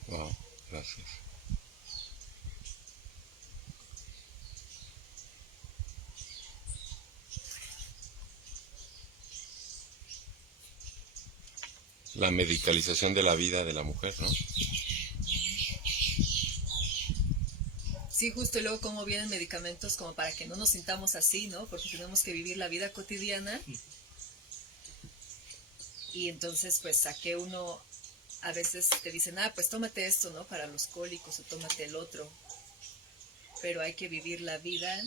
Wow, gracias. La medicalización de la vida de la mujer, ¿no? Sí, justo, y luego cómo vienen medicamentos como para que no nos sintamos así, ¿no? Porque tenemos que vivir la vida cotidiana. Y entonces, pues, saqué uno, a veces te dicen, ah, pues tómate esto, ¿no? Para los cólicos, o tómate el otro. Pero hay que vivir la vida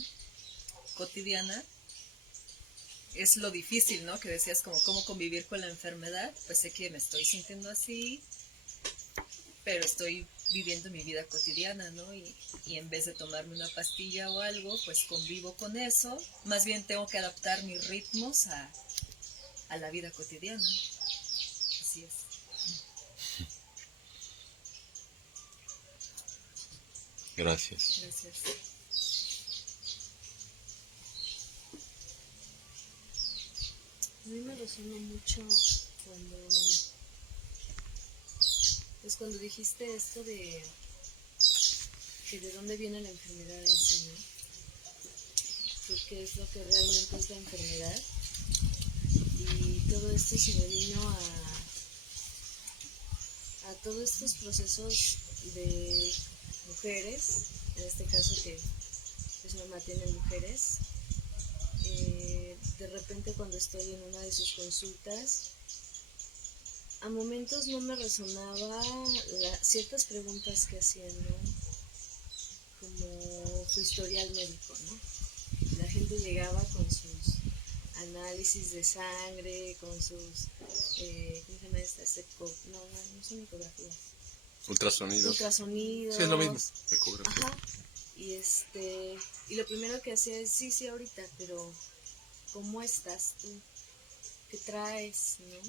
cotidiana. Es lo difícil, ¿no? Que decías como cómo convivir con la enfermedad. Pues sé que me estoy sintiendo así, pero estoy viviendo mi vida cotidiana, ¿no? Y en vez de tomarme una pastilla o algo, pues convivo con eso. Más bien tengo que adaptar mis ritmos a la vida cotidiana. Así es. Gracias. Gracias. A mí me resonó mucho cuando, pues cuando dijiste esto de que de dónde viene la enfermedad en sí, ¿no? Que qué es lo que realmente es la enfermedad. Y todo esto se me vino a todos estos procesos de mujeres, en este caso que pues mamá tiene mujeres. De repente cuando estoy en una de sus consultas, a momentos no me resonaba ciertas preguntas que hacían, ¿no? Como su historial médico, ¿no? La gente llegaba con sus análisis de sangre, con sus, ¿cómo se llama esta? No son ecografías. Ultrasonidos. Ultrasonidos. Sí, es lo mismo. Ajá. Y lo primero que hacía es, sí, ahorita, pero ¿cómo estás tú? ¿Qué traes? ¿No?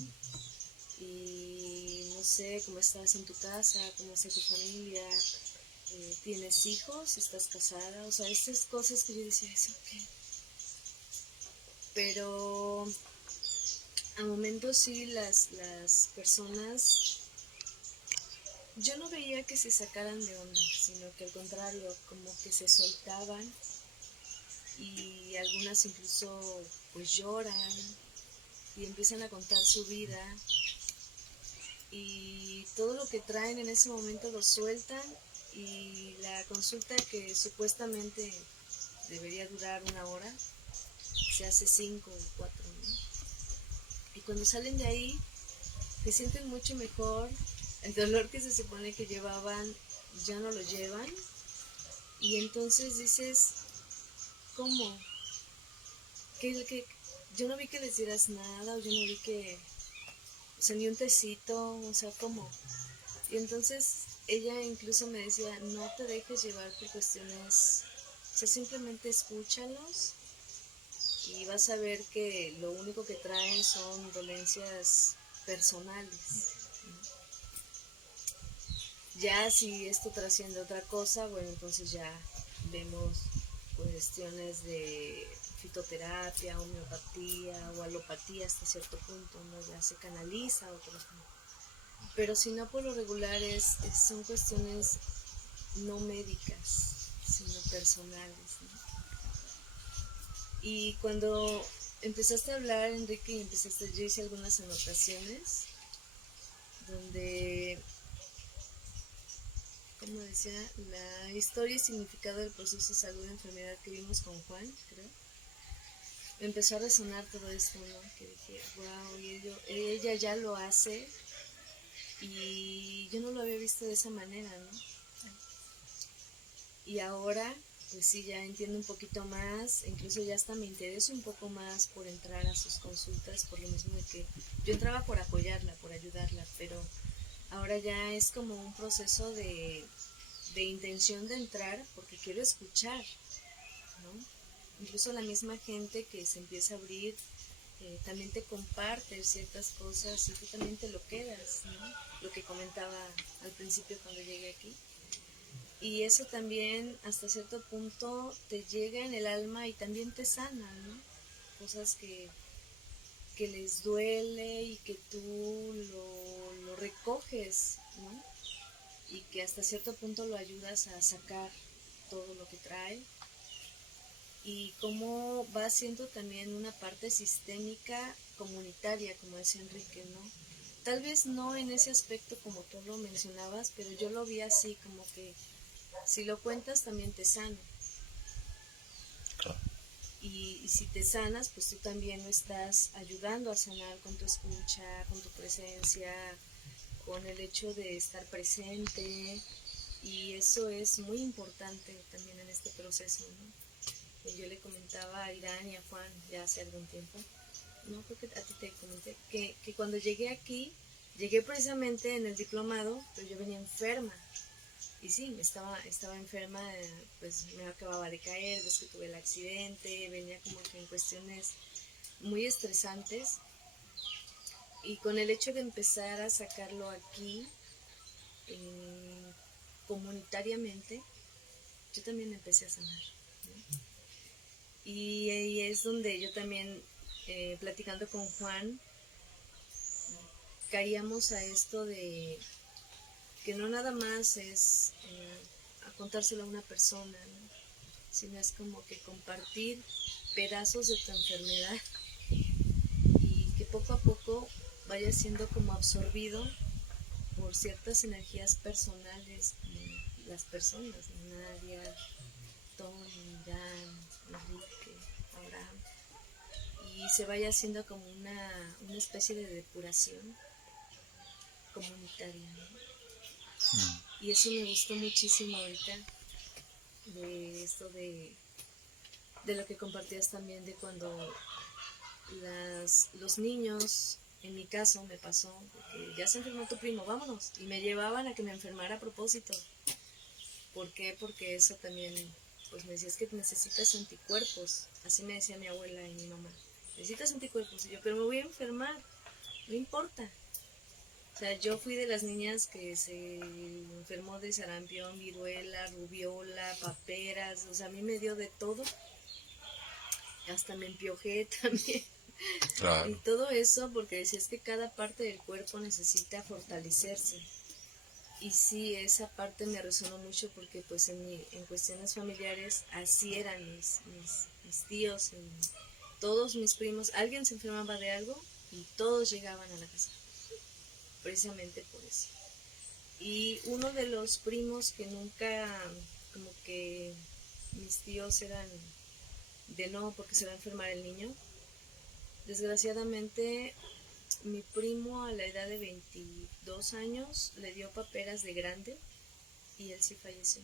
Y no sé, ¿cómo estás en tu casa? ¿Cómo está tu familia? ¿Tienes hijos? ¿Estás casada? O sea, estas cosas que yo decía, ¿eso qué? Pero a momentos sí las personas, yo no veía que se sacaran de onda, sino que al contrario, como que se soltaban, y algunas incluso pues lloran y empiezan a contar su vida, y todo lo que traen en ese momento lo sueltan, y la consulta que supuestamente debería durar 1 hora se hace 5 o 4, ¿no? Y cuando salen de ahí se sienten mucho mejor, el dolor que se supone que llevaban ya no lo llevan, y entonces dices, ¿cómo? ¿Qué? Yo no vi que les dieras nada, o yo no vi que sea, ni un tecito, o sea, ¿cómo? Y entonces ella incluso me decía, no te dejes llevar por cuestiones, o sea, simplemente escúchalos y vas a ver que lo único que traen son dolencias personales. Ya si esto trasciende otra cosa, bueno, entonces ya vemos cuestiones de fitoterapia, homeopatía o alopatía hasta cierto punto, ¿no? Ya se canaliza a otros, ¿no? Pero si no, por lo regular son cuestiones no médicas, sino personales, ¿no? Y cuando empezaste a hablar, Enrique, yo hice algunas anotaciones donde, como decía, la historia y significado del proceso de salud y enfermedad que vimos con Juan, creo, me empezó a resonar todo esto, ¿no? Que dije, wow, y ella ya lo hace y yo no lo había visto de esa manera, ¿no? Y ahora, pues sí, ya entiendo un poquito más, incluso ya hasta me intereso un poco más por entrar a sus consultas, por lo mismo de que yo entraba por apoyarla, por ayudarla, pero ahora ya es como un proceso de intención de entrar porque quiero escuchar, ¿no? Incluso la misma gente que se empieza a abrir también te comparte ciertas cosas y tú también te lo quedas, ¿no? Lo que comentaba al principio cuando llegué aquí. Y eso también hasta cierto punto te llega en el alma y también te sana, ¿no? Cosas que les duele y que tú lo recoges, ¿no? Y que hasta cierto punto lo ayudas a sacar todo lo que trae. Y cómo va siendo también una parte sistémica comunitaria, como decía Enrique, ¿no? Tal vez no en ese aspecto como tú lo mencionabas, pero yo lo vi así, como que si lo cuentas también te sana. Claro. Y si te sanas, pues tú también lo estás ayudando a sanar con tu escucha, con tu presencia, con el hecho de estar presente. Y eso es muy importante también en este proceso, ¿no? Yo le comentaba a Irán y a Juan ya hace algún tiempo, no creo que a ti te comenté, que cuando llegué aquí, llegué precisamente en el diplomado, pero yo venía enferma. Y sí, estaba enferma, pues me acababa de caer, ves que tuve el accidente, venía como que en cuestiones muy estresantes. Y con el hecho de empezar a sacarlo aquí, comunitariamente, yo también empecé a sanar, ¿no? Y es donde yo también, platicando con Juan, caíamos a esto de que no nada más es a contárselo a una persona, ¿no? Sino es como que compartir pedazos de tu enfermedad y que poco a poco vaya siendo como absorbido por ciertas energías personales, como las personas, Nadia, Tony, Dan, Enrique, Abraham, y se vaya haciendo como una especie de depuración comunitaria, ¿no? Y eso me gustó muchísimo ahorita, de esto de lo que compartías también, de cuando los niños, en mi caso me pasó, que ya se enfermó tu primo, vámonos, y me llevaban a que me enfermara a propósito. ¿Por qué? Porque eso también, pues me decías que necesitas anticuerpos, así me decía mi abuela y mi mamá, necesitas anticuerpos, y yo, pero me voy a enfermar, no importa. O sea, yo fui de las niñas que se enfermó de sarampión, viruela, rubiola, paperas, o sea, a mí me dio de todo, hasta me empiojé también. Claro. Y todo eso porque decías que cada parte del cuerpo necesita fortalecerse. Y sí, esa parte me resonó mucho porque pues en cuestiones familiares así eran mis tíos, todos mis primos, alguien se enfermaba de algo y todos llegaban a la casa, precisamente por eso. Y uno de los primos que nunca, como que mis tíos eran de no, porque se va a enfermar el niño, desgraciadamente mi primo a la edad de 22 años le dio paperas de grande y él sí falleció.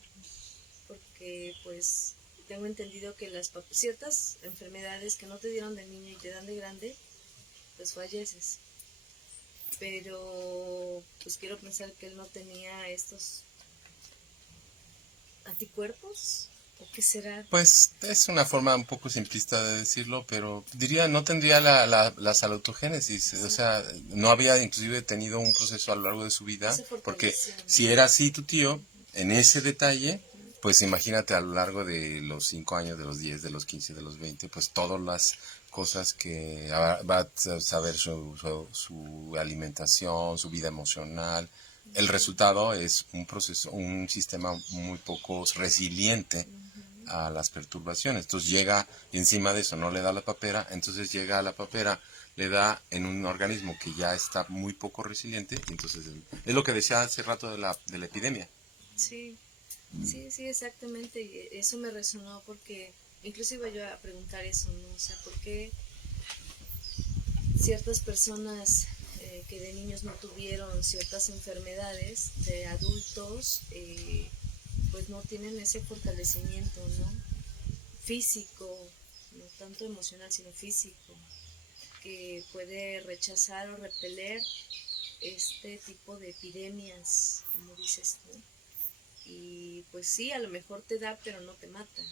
Porque pues tengo entendido que ciertas enfermedades que no te dieron de niño y te dan de grande, pues falleces. pero pues quiero pensar que él no tenía estos anticuerpos, ¿o qué será? Pues es una forma un poco simplista de decirlo, pero diría no tendría la salutogénesis, o sea, no había inclusive tenido un proceso a lo largo de su vida, Se porque fortaleció, ¿no? si era así tu tío, en ese detalle, pues imagínate a lo largo de los 5 años, de los 10, de los 15, de los 20, pues todas las cosas que va a saber su alimentación, su vida emocional. El resultado es un proceso, un sistema muy poco resiliente a las perturbaciones. Entonces llega encima de eso, no le da la papera, entonces llega a la papera, le da en un organismo que ya está muy poco resiliente, y entonces es lo que decía hace rato de la epidemia. Sí, sí, exactamente. Y eso me resonó porque incluso iba yo a preguntar eso, ¿no? O sea, ¿por qué ciertas personas que de niños no tuvieron ciertas enfermedades, de adultos, pues no tienen ese fortalecimiento, ¿no? Físico, no tanto emocional, sino físico, que puede rechazar o repeler este tipo de epidemias, como dices tú. Y pues sí, a lo mejor te da, pero no te mata,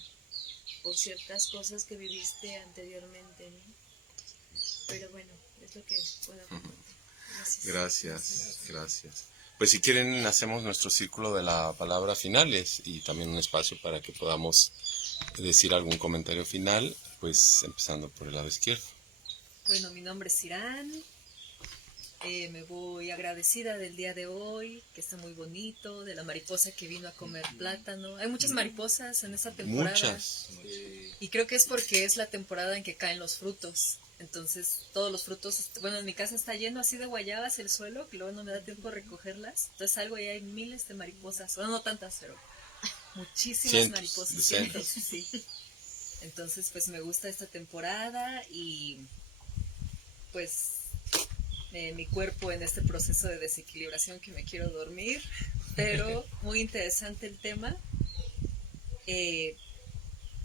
por ciertas cosas que viviste anteriormente, ¿no? Pero bueno, es lo que puedo compartir. Gracias. Pues si quieren hacemos nuestro círculo de la palabra finales y también un espacio para que podamos decir algún comentario final, pues empezando por el lado izquierdo. Bueno, mi nombre es Irán. Me voy agradecida del día de hoy, que está muy bonito, de la mariposa que vino a comer plátano. Hay muchas mariposas en esta temporada. Muchas. Y creo que es porque es la temporada en que caen los frutos. Entonces, todos los frutos, bueno, en mi casa está lleno así de guayabas el suelo, que luego no me da tiempo de recogerlas. Entonces salgo y hay miles de mariposas. Bueno, no tantas, pero muchísimas mariposas. Cientos, sí. Entonces, pues me gusta esta temporada y pues mi cuerpo en este proceso de desequilibración que me quiero dormir, pero muy interesante el tema.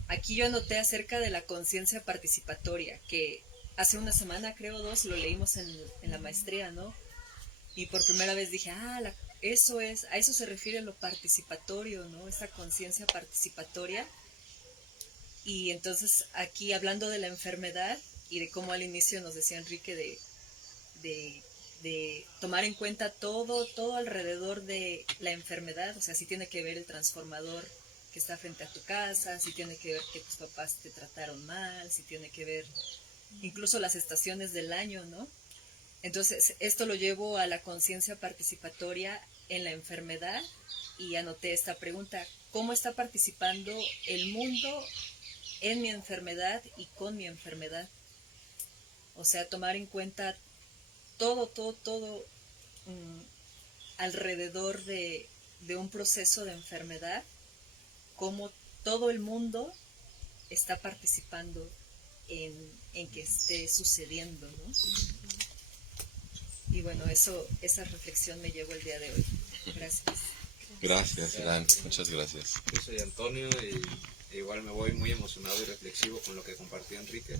Aquí yo anoté acerca de la conciencia participatoria, que hace una semana, creo 2, lo leímos en la maestría, ¿no? Y por primera vez dije, a eso se refiere lo participatorio, ¿no? Esta conciencia participatoria. Y entonces aquí hablando de la enfermedad y de cómo al inicio nos decía Enrique de tomar en cuenta todo alrededor de la enfermedad, o sea, si tiene que ver el transformador que está frente a tu casa, si tiene que ver que tus papás te trataron mal, si tiene que ver incluso las estaciones del año, ¿no? Entonces, esto lo llevo a la conciencia participatoria en la enfermedad y anoté esta pregunta: ¿cómo está participando el mundo en mi enfermedad y con mi enfermedad? O sea, tomar en cuenta todo alrededor de un proceso de enfermedad, cómo todo el mundo está participando en que esté sucediendo, ¿no? Y bueno, esa reflexión me llevó el día de hoy. Gracias. Gracias, Irán. Muchas gracias. Yo soy Antonio y igual me voy muy emocionado y reflexivo con lo que compartió Enrique,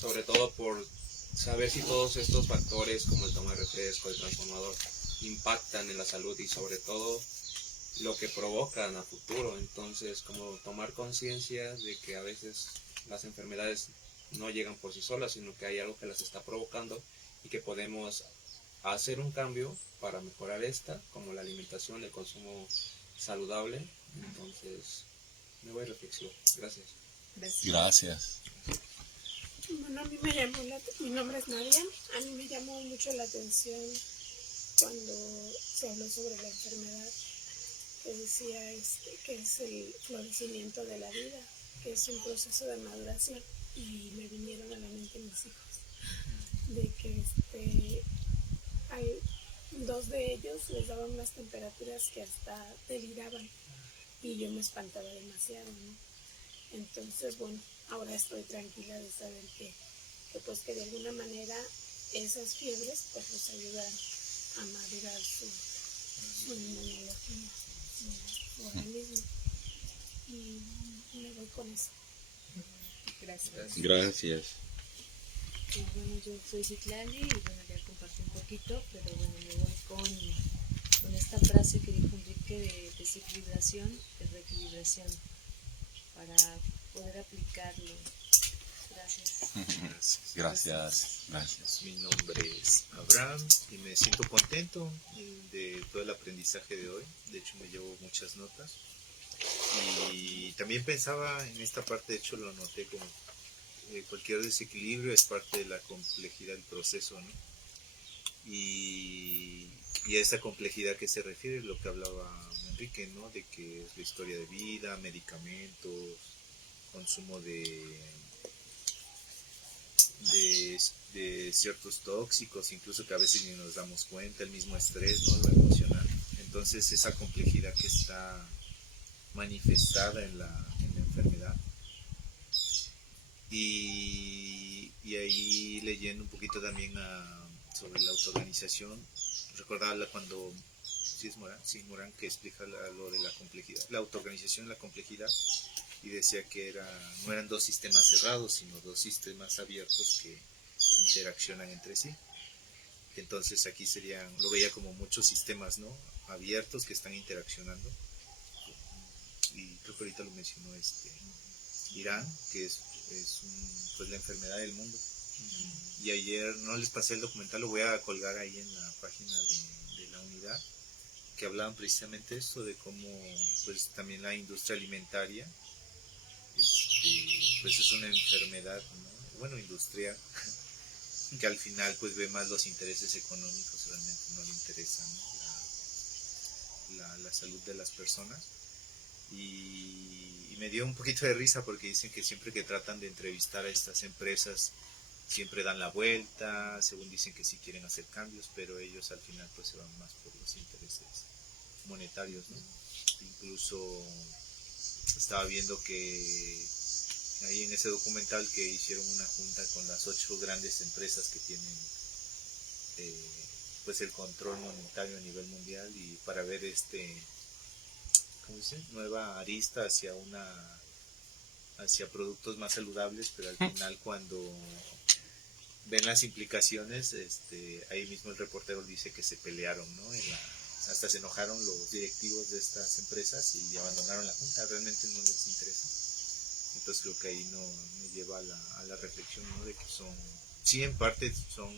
sobre todo por saber si todos estos factores como el toma de refresco, el transformador, impactan en la salud y sobre todo lo que provocan a futuro. Entonces, como tomar conciencia de que a veces las enfermedades no llegan por sí solas, sino que hay algo que las está provocando y que podemos hacer un cambio para mejorar esta, como la alimentación, el consumo saludable. Entonces, me voy reflexivo. Gracias. Gracias. Bueno, a mí mi nombre es Nadia. A mí me llamó mucho la atención cuando se habló sobre la enfermedad, que decía que es el florecimiento de la vida, que es un proceso de maduración. Y me vinieron a la mente mis hijos, de que hay 2 de ellos les daban unas temperaturas que hasta deliraban y yo me espantaba demasiado, ¿no? Entonces, bueno, ahora estoy tranquila de saber que pues que de alguna manera esas fiebres pues los ayudan a madurar su inmunología, su organismo. Y me voy con eso. Gracias. Gracias. Pues bueno, yo soy Citlali y bueno, ya compartí compartí un poquito, pero bueno, me voy con esta frase que dijo Enrique de desequilibración, de reequilibración, para poder aplicarlo. Gracias. Gracias. Mi nombre es Abraham y me siento contento de todo el aprendizaje de hoy. De hecho, me llevo muchas notas. Y también pensaba en esta parte, de hecho lo noté como cualquier desequilibrio es parte de la complejidad del proceso, ¿no? Y a esa complejidad que se refiere lo que hablaba Enrique, ¿no? De que es la historia de vida, medicamentos, consumo de ciertos tóxicos, incluso que a veces ni nos damos cuenta, el mismo estrés, ¿no? Lo emocional. Entonces esa complejidad que está manifestada en la enfermedad. Y ahí leyendo un poquito también sobre la autoorganización, recordaba cuando Morán que explica lo de la complejidad, la autoorganización, la complejidad, y decía que no eran dos sistemas cerrados, sino dos sistemas abiertos que interaccionan entre sí. Entonces aquí lo veía como muchos sistemas, ¿no? Abiertos que están interaccionando. Y creo que ahorita lo mencionó Irán, que es pues la enfermedad del mundo. Y ayer no les pasé el documental, lo voy a colgar ahí en la página de la unidad, que hablaban precisamente esto de cómo pues también la industria alimentaria pues es una enfermedad, ¿no? Bueno, industrial, que al final pues ve más los intereses económicos, realmente no le interesa, ¿no? la salud de las personas. Y me dio un poquito de risa porque dicen que siempre que tratan de entrevistar a estas empresas siempre dan la vuelta, según dicen que sí quieren hacer cambios, pero ellos al final pues se van más por los intereses monetarios, ¿no? Incluso estaba viendo que ahí en ese documental que hicieron una junta con las 8 grandes empresas que tienen pues el control monetario a nivel mundial, y para ver ¿cómo dice? Nueva arista hacia productos más saludables, pero al final cuando ven las implicaciones, ahí mismo el reportero dice que se pelearon, ¿no? Hasta se enojaron los directivos de estas empresas y abandonaron la junta, realmente no les interesa. Entonces creo que ahí me lleva a la reflexión, ¿no? De que sí, en parte son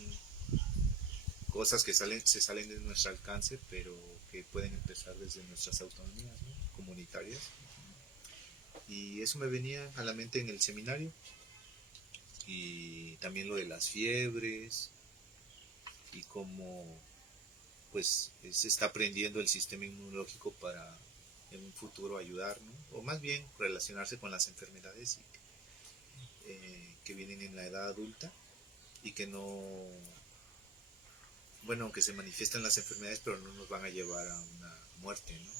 cosas que se salen de nuestro alcance, pero que pueden empezar desde nuestras autonomías, ¿no? Comunitarias. Y eso me venía a la mente en el seminario, y también lo de las fiebres y cómo pues se está aprendiendo el sistema inmunológico para en un futuro ayudar, ¿no? O más bien relacionarse con las enfermedades que vienen en la edad adulta y que no, bueno, aunque se manifiestan las enfermedades, pero no nos van a llevar a una muerte, ¿no?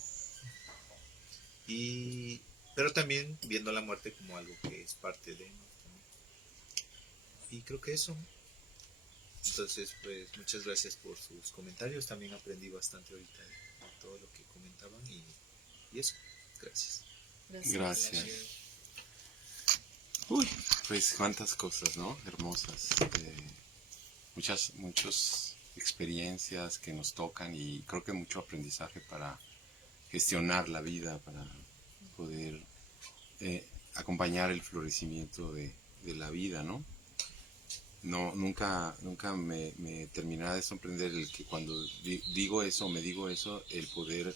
Pero también viendo la muerte como algo que es parte de, ¿no? Y creo que eso. Entonces, pues muchas gracias por sus comentarios. También aprendí bastante ahorita de todo lo que comentaban y eso. Gracias. Gracias. Uy, pues cuántas cosas, ¿no? Hermosas. Muchas experiencias que nos tocan, y creo que mucho aprendizaje para gestionar la vida, para poder acompañar el florecimiento de la vida, ¿no? Nunca me terminará de sorprender el que cuando digo eso, el poder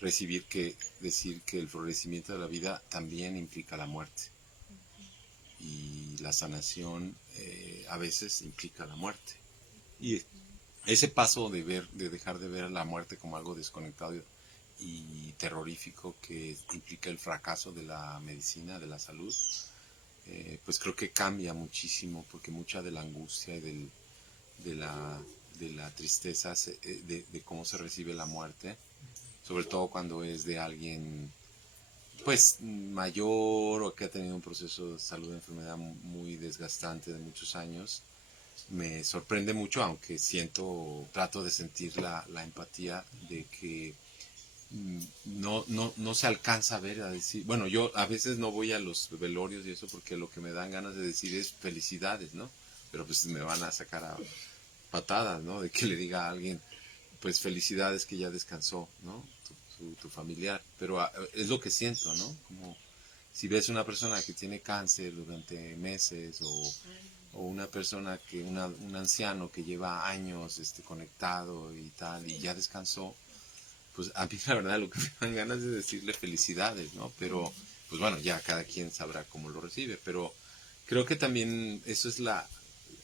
decir que el florecimiento de la vida también implica la muerte. Y la sanación a veces implica la muerte. Y ese paso de dejar de ver a la muerte como algo desconectado y terrorífico que implica el fracaso de la medicina, de la salud, pues creo que cambia muchísimo, porque mucha de la angustia y de la tristeza de cómo se recibe la muerte, sobre todo cuando es de alguien pues mayor o que ha tenido un proceso de salud de enfermedad muy desgastante de muchos años, me sorprende mucho, aunque trato de sentir la empatía de que no se alcanza a ver, a decir, bueno, yo a veces no voy a los velorios y eso porque lo que me dan ganas de decir es felicidades, ¿no? Pero pues me van a sacar patadas, ¿no? De que le diga a alguien, pues felicidades que ya descansó, ¿no? Tu familiar. Pero es lo que siento, ¿no? Como si ves una persona que tiene cáncer durante meses o una persona un anciano que lleva años conectado y tal y ya descansó, pues a mí la verdad lo que me dan ganas es decirle felicidades, ¿no? Pero, pues bueno, ya cada quien sabrá cómo lo recibe, pero creo que también eso es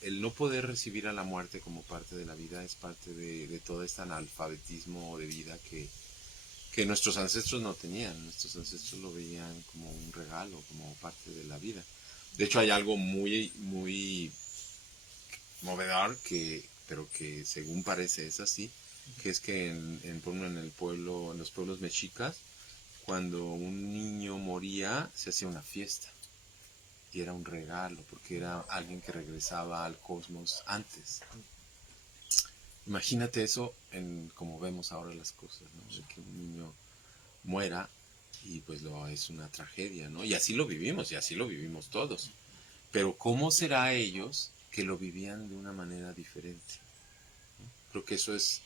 el no poder recibir a la muerte como parte de la vida es parte de todo este analfabetismo de vida que nuestros ancestros no tenían. Nuestros ancestros lo veían como un regalo, como parte de la vida. De hecho, hay algo muy, muy movedor, pero que según parece es así, que es que en los pueblos mexicas, cuando un niño moría, se hacía una fiesta. Y era un regalo, porque era alguien que regresaba al cosmos antes. Imagínate eso como vemos ahora las cosas, ¿no? De que un niño muera y pues es una tragedia, ¿no? Y así lo vivimos, y así lo vivimos todos. Pero ¿cómo será ellos que lo vivían de una manera diferente? ¿No? Creo que eso es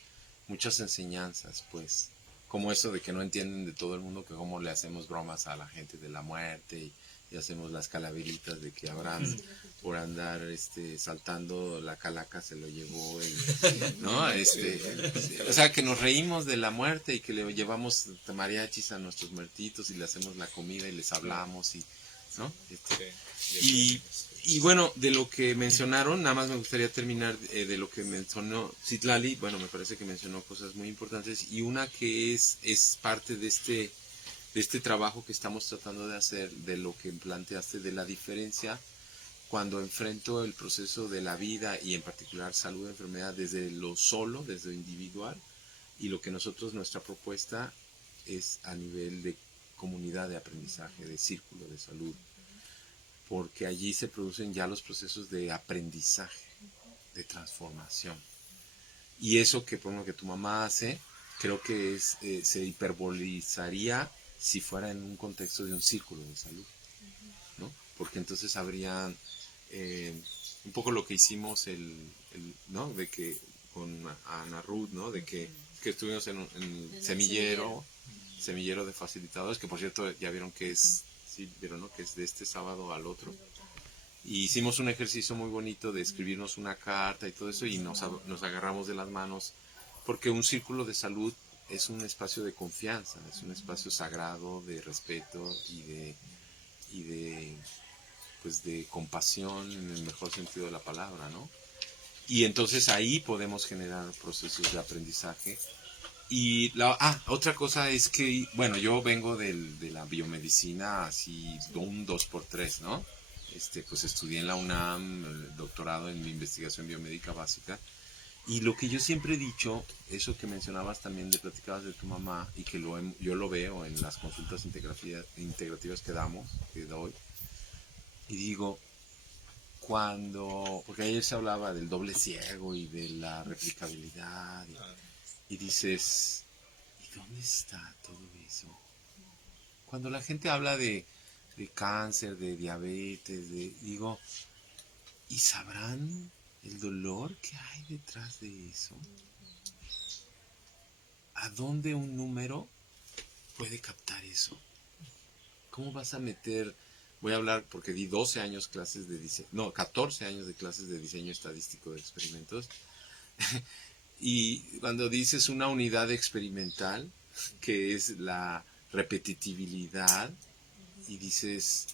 muchas enseñanzas, pues, como eso de que no entienden de todo el mundo, que cómo le hacemos bromas a la gente de la muerte y hacemos las calaveritas de que Abraham por andar saltando la calaca se lo llevó ¿no? O sea, que nos reímos de la muerte y que le llevamos mariachis a nuestros muertitos y le hacemos la comida y les hablamos y ¿no? Y bueno, de lo que mencionaron, nada más me gustaría terminar de lo que mencionó Citlali. Bueno, me parece que mencionó cosas muy importantes y una que es parte de este trabajo que estamos tratando de hacer, de lo que planteaste, de la diferencia cuando enfrento el proceso de la vida y en particular salud y enfermedad desde lo solo, desde lo individual, y lo que nuestra propuesta es a nivel de comunidad de aprendizaje, de círculo de salud, porque allí se producen ya los procesos de aprendizaje, de transformación. Y eso que, por ejemplo, que tu mamá hace, creo que se hiperbolizaría si fuera en un contexto de un círculo de salud, ¿no? Porque entonces habrían un poco lo que hicimos ¿no? De que con Ana Ruth, ¿no? De que estuvimos en el semillero de facilitadores, que por cierto ya vieron que sí, vieron, ¿no? Que es de este sábado al otro. Y hicimos un ejercicio muy bonito de escribirnos una carta y todo eso y nos agarramos de las manos porque un círculo de salud es un espacio de confianza, es un espacio sagrado de respeto y de compasión en el mejor sentido de la palabra, ¿no? Y entonces ahí podemos generar procesos de aprendizaje. Y otra cosa es que, bueno, yo vengo de la biomedicina así un 2x3, ¿no? Pues estudié en la UNAM, doctorado en mi investigación biomédica básica. Y lo que yo siempre he dicho, eso que mencionabas también, platicabas de tu mamá, y que yo lo veo en las consultas integrativas que doy, y digo, porque ayer se hablaba del doble ciego y de la replicabilidad, y dices, ¿y dónde está todo eso? Cuando la gente habla de cáncer, de diabetes, digo, ¿y sabrán el dolor que hay detrás de eso? ¿A dónde un número puede captar eso? ¿Cómo vas a meter? Voy a hablar porque di 12 años 14 años de clases de diseño estadístico de experimentos. Y cuando dices una unidad experimental, que es la repetitividad, y dices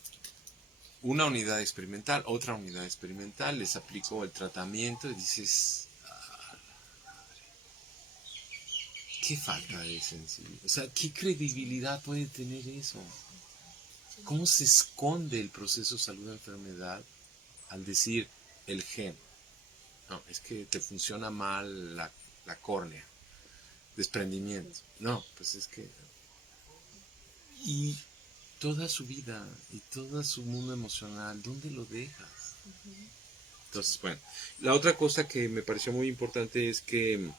una unidad experimental, otra unidad experimental, les aplico el tratamiento y dices, ¿qué falta de sensibilidad? O sea, ¿qué credibilidad puede tener eso? ¿Cómo se esconde el proceso salud-enfermedad al decir el gen? No, es que te funciona mal la córnea, desprendimiento. No, pues es que... Y toda su vida y todo su mundo emocional, ¿dónde lo dejas? Entonces, bueno, la otra cosa que me pareció muy importante es que,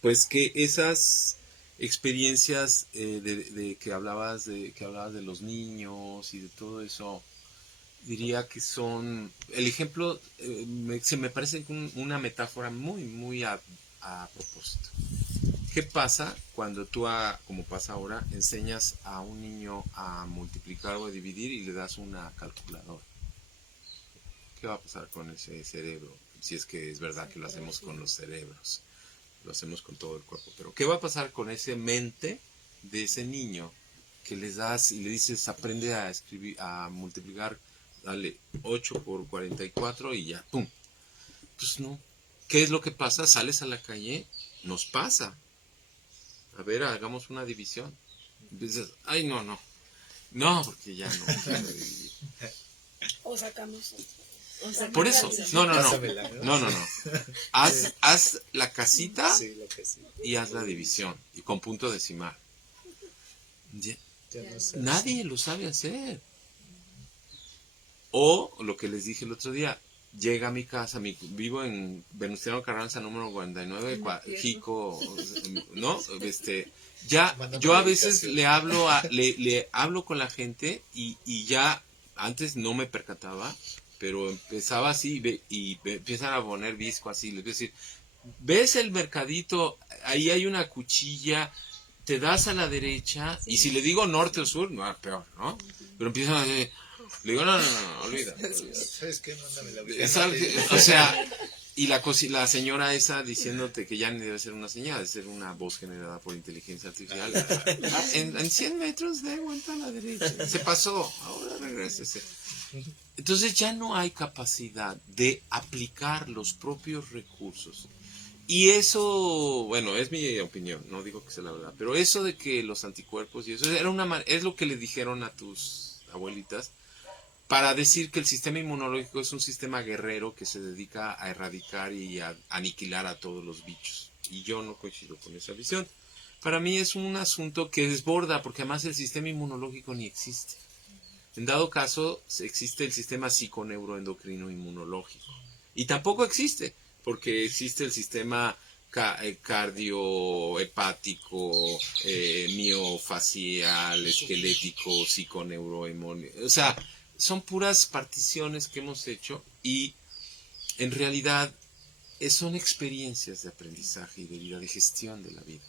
pues que esas experiencias de que hablabas de los niños y de todo eso, diría que son, el ejemplo se me parece una metáfora muy a propósito. ¿Qué pasa cuando tú, como pasa ahora, enseñas a un niño a multiplicar o a dividir y le das una calculadora? ¿Qué va a pasar con ese cerebro? Si es que es verdad que lo hacemos con los cerebros, lo hacemos con todo el cuerpo. Pero ¿qué va a pasar con esa mente de ese niño que les das y le dices aprende a escribir, a multiplicar, dale 8 por 44 y ya, ¡pum! Pues no. ¿Qué es lo que pasa? Sales a la calle, nos pasa. A ver, hagamos una división. Y dices, ay, no, porque ya no quiero dividir. O sacamos. Por eso, no. Haz la casita Sí, lo que sí. y haz la división. Y con punto decimal. Ya no sé. Nadie lo sabe hacer. O lo que les dije el otro día, llega a mi casa, vivo en Venustiano Carranza número 49, Jico, ¿no? Ya, yo a veces le hablo le hablo con la gente y ya antes no me percataba, pero empezaba así y empiezan a poner visco así, les voy a decir, ¿ves el mercadito? Ahí hay una cuchilla, te das a la derecha, y si le digo norte o sur, no, peor, ¿no? Pero empiezan a decir, le digo, no, olvida. ¿Sabes qué? Mándame la O sea, y la señora esa diciéndote que ya ni debe ser una señal, debe ser una voz generada por inteligencia artificial. En 100 metros de vuelta a la derecha. Se pasó, ahora regrésese. Entonces ya no hay capacidad de aplicar los propios recursos. Y eso, bueno, es mi opinión, no digo que sea la verdad, pero eso de que los anticuerpos y eso es lo que le dijeron a tus abuelitas para decir que el sistema inmunológico es un sistema guerrero que se dedica a erradicar y a aniquilar a todos los bichos. Y yo no coincido con esa visión. Para mí es un asunto que desborda, porque además el sistema inmunológico ni existe. En dado caso, existe el sistema psiconeuroendocrino inmunológico. Y tampoco existe, porque existe el sistema cardiohepático, miofacial, esquelético, psiconeuroinmunológico. O sea, son puras particiones que hemos hecho y en realidad son experiencias de aprendizaje y de vida, de gestión de la vida.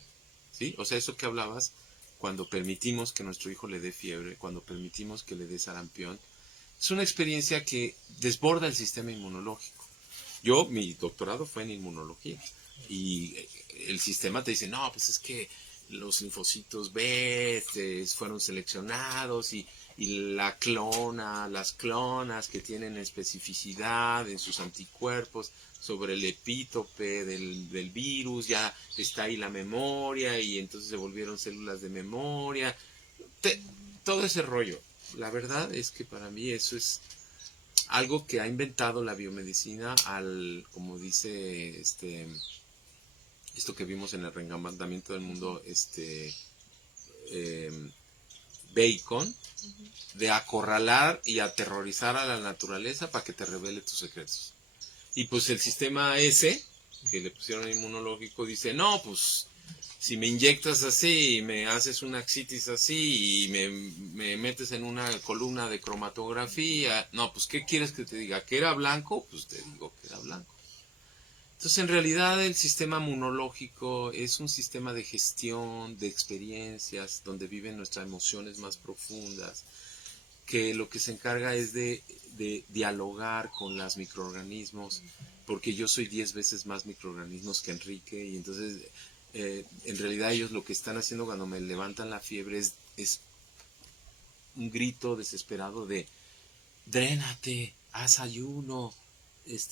¿Sí? O sea, eso que hablabas, cuando permitimos que nuestro hijo le dé fiebre, cuando permitimos que le dé sarampión, es una experiencia que desborda el sistema inmunológico. Mi doctorado fue en inmunología y el sistema te dice, no, pues es que los linfocitos B fueron seleccionados y las clonas que tienen especificidad en sus anticuerpos sobre el epítope del virus, ya está ahí la memoria y entonces se volvieron células de memoria, todo ese rollo. La verdad es que para mí eso es algo que ha inventado la biomedicina como dice esto que vimos en el reengamandamiento del mundo, Bacon, de acorralar y aterrorizar a la naturaleza para que te revele tus secretos. Y pues el sistema ese, que le pusieron inmunológico, dice, no, pues si me inyectas así y me haces una axitis así y me metes en una columna de cromatografía, no, pues ¿qué quieres que te diga? ¿Que era blanco? Pues te digo que era blanco. Entonces, en realidad, el sistema inmunológico es un sistema de gestión, de experiencias, donde viven nuestras emociones más profundas, que lo que se encarga es de dialogar con los microorganismos, porque yo soy 10 veces más microorganismos que Enrique, y entonces, en realidad, ellos lo que están haciendo cuando me levantan la fiebre es un grito desesperado de, drénate, haz ayuno,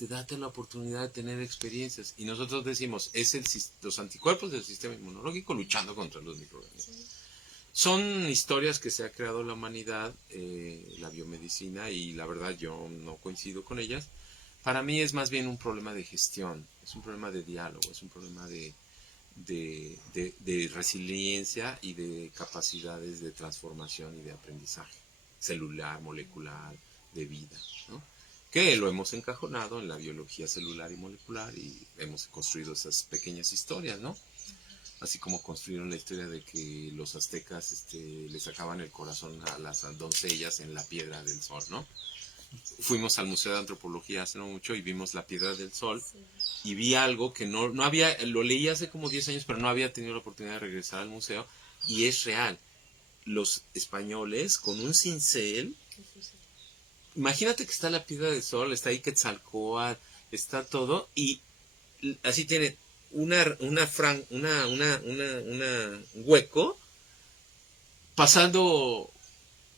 date la oportunidad de tener experiencias. Y nosotros decimos, los anticuerpos del sistema inmunológico luchando contra los microorganismos. Sí. Son historias que se ha creado la humanidad, la biomedicina, y la verdad yo no coincido con ellas. Para mí es más bien un problema de gestión, es un problema de diálogo, es un problema de resiliencia y de capacidades de transformación y de aprendizaje celular, molecular, de vida, ¿no? Que lo hemos encajonado en la biología celular y molecular y hemos construido esas pequeñas historias, ¿no? Así como construyeron la historia de que los aztecas le sacaban el corazón a las doncellas en la piedra del sol, ¿no? fuimos al Museo de Antropología hace no mucho y vimos la Piedra del Sol y vi algo que no había, lo leí hace como 10 años, pero no había tenido la oportunidad de regresar al museo y es real. Los españoles con un cincel, imagínate que está la Piedra del Sol, está ahí Quetzalcóatl, está todo y así tiene un hueco pasando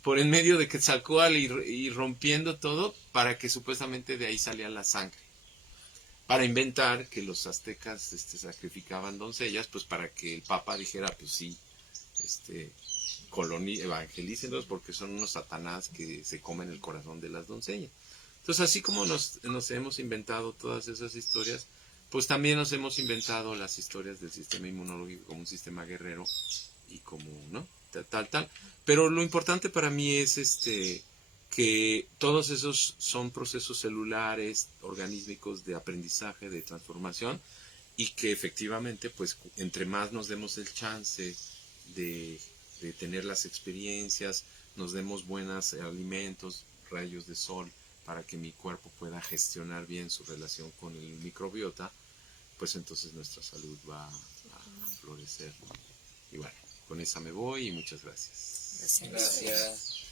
por en medio de Quetzalcóatl y rompiendo todo para que supuestamente de ahí salía la sangre. Para inventar que los aztecas sacrificaban doncellas, pues para que el Papa dijera, pues sí, evangelícenlos porque son unos satanás que se comen el corazón de las doncellas. Entonces, así como nos hemos inventado todas esas historias, pues también nos hemos inventado las historias del sistema inmunológico como un sistema guerrero y como, ¿no? Tal. Pero lo importante para mí es que todos esos son procesos celulares, organísmicos de aprendizaje, de transformación, y que efectivamente, pues, entre más nos demos el chance de tener las experiencias, nos demos buenos alimentos, rayos de sol, para que mi cuerpo pueda gestionar bien su relación con el microbiota, pues entonces nuestra salud va a florecer. Y bueno, con esa me voy y muchas gracias. Gracias. Gracias.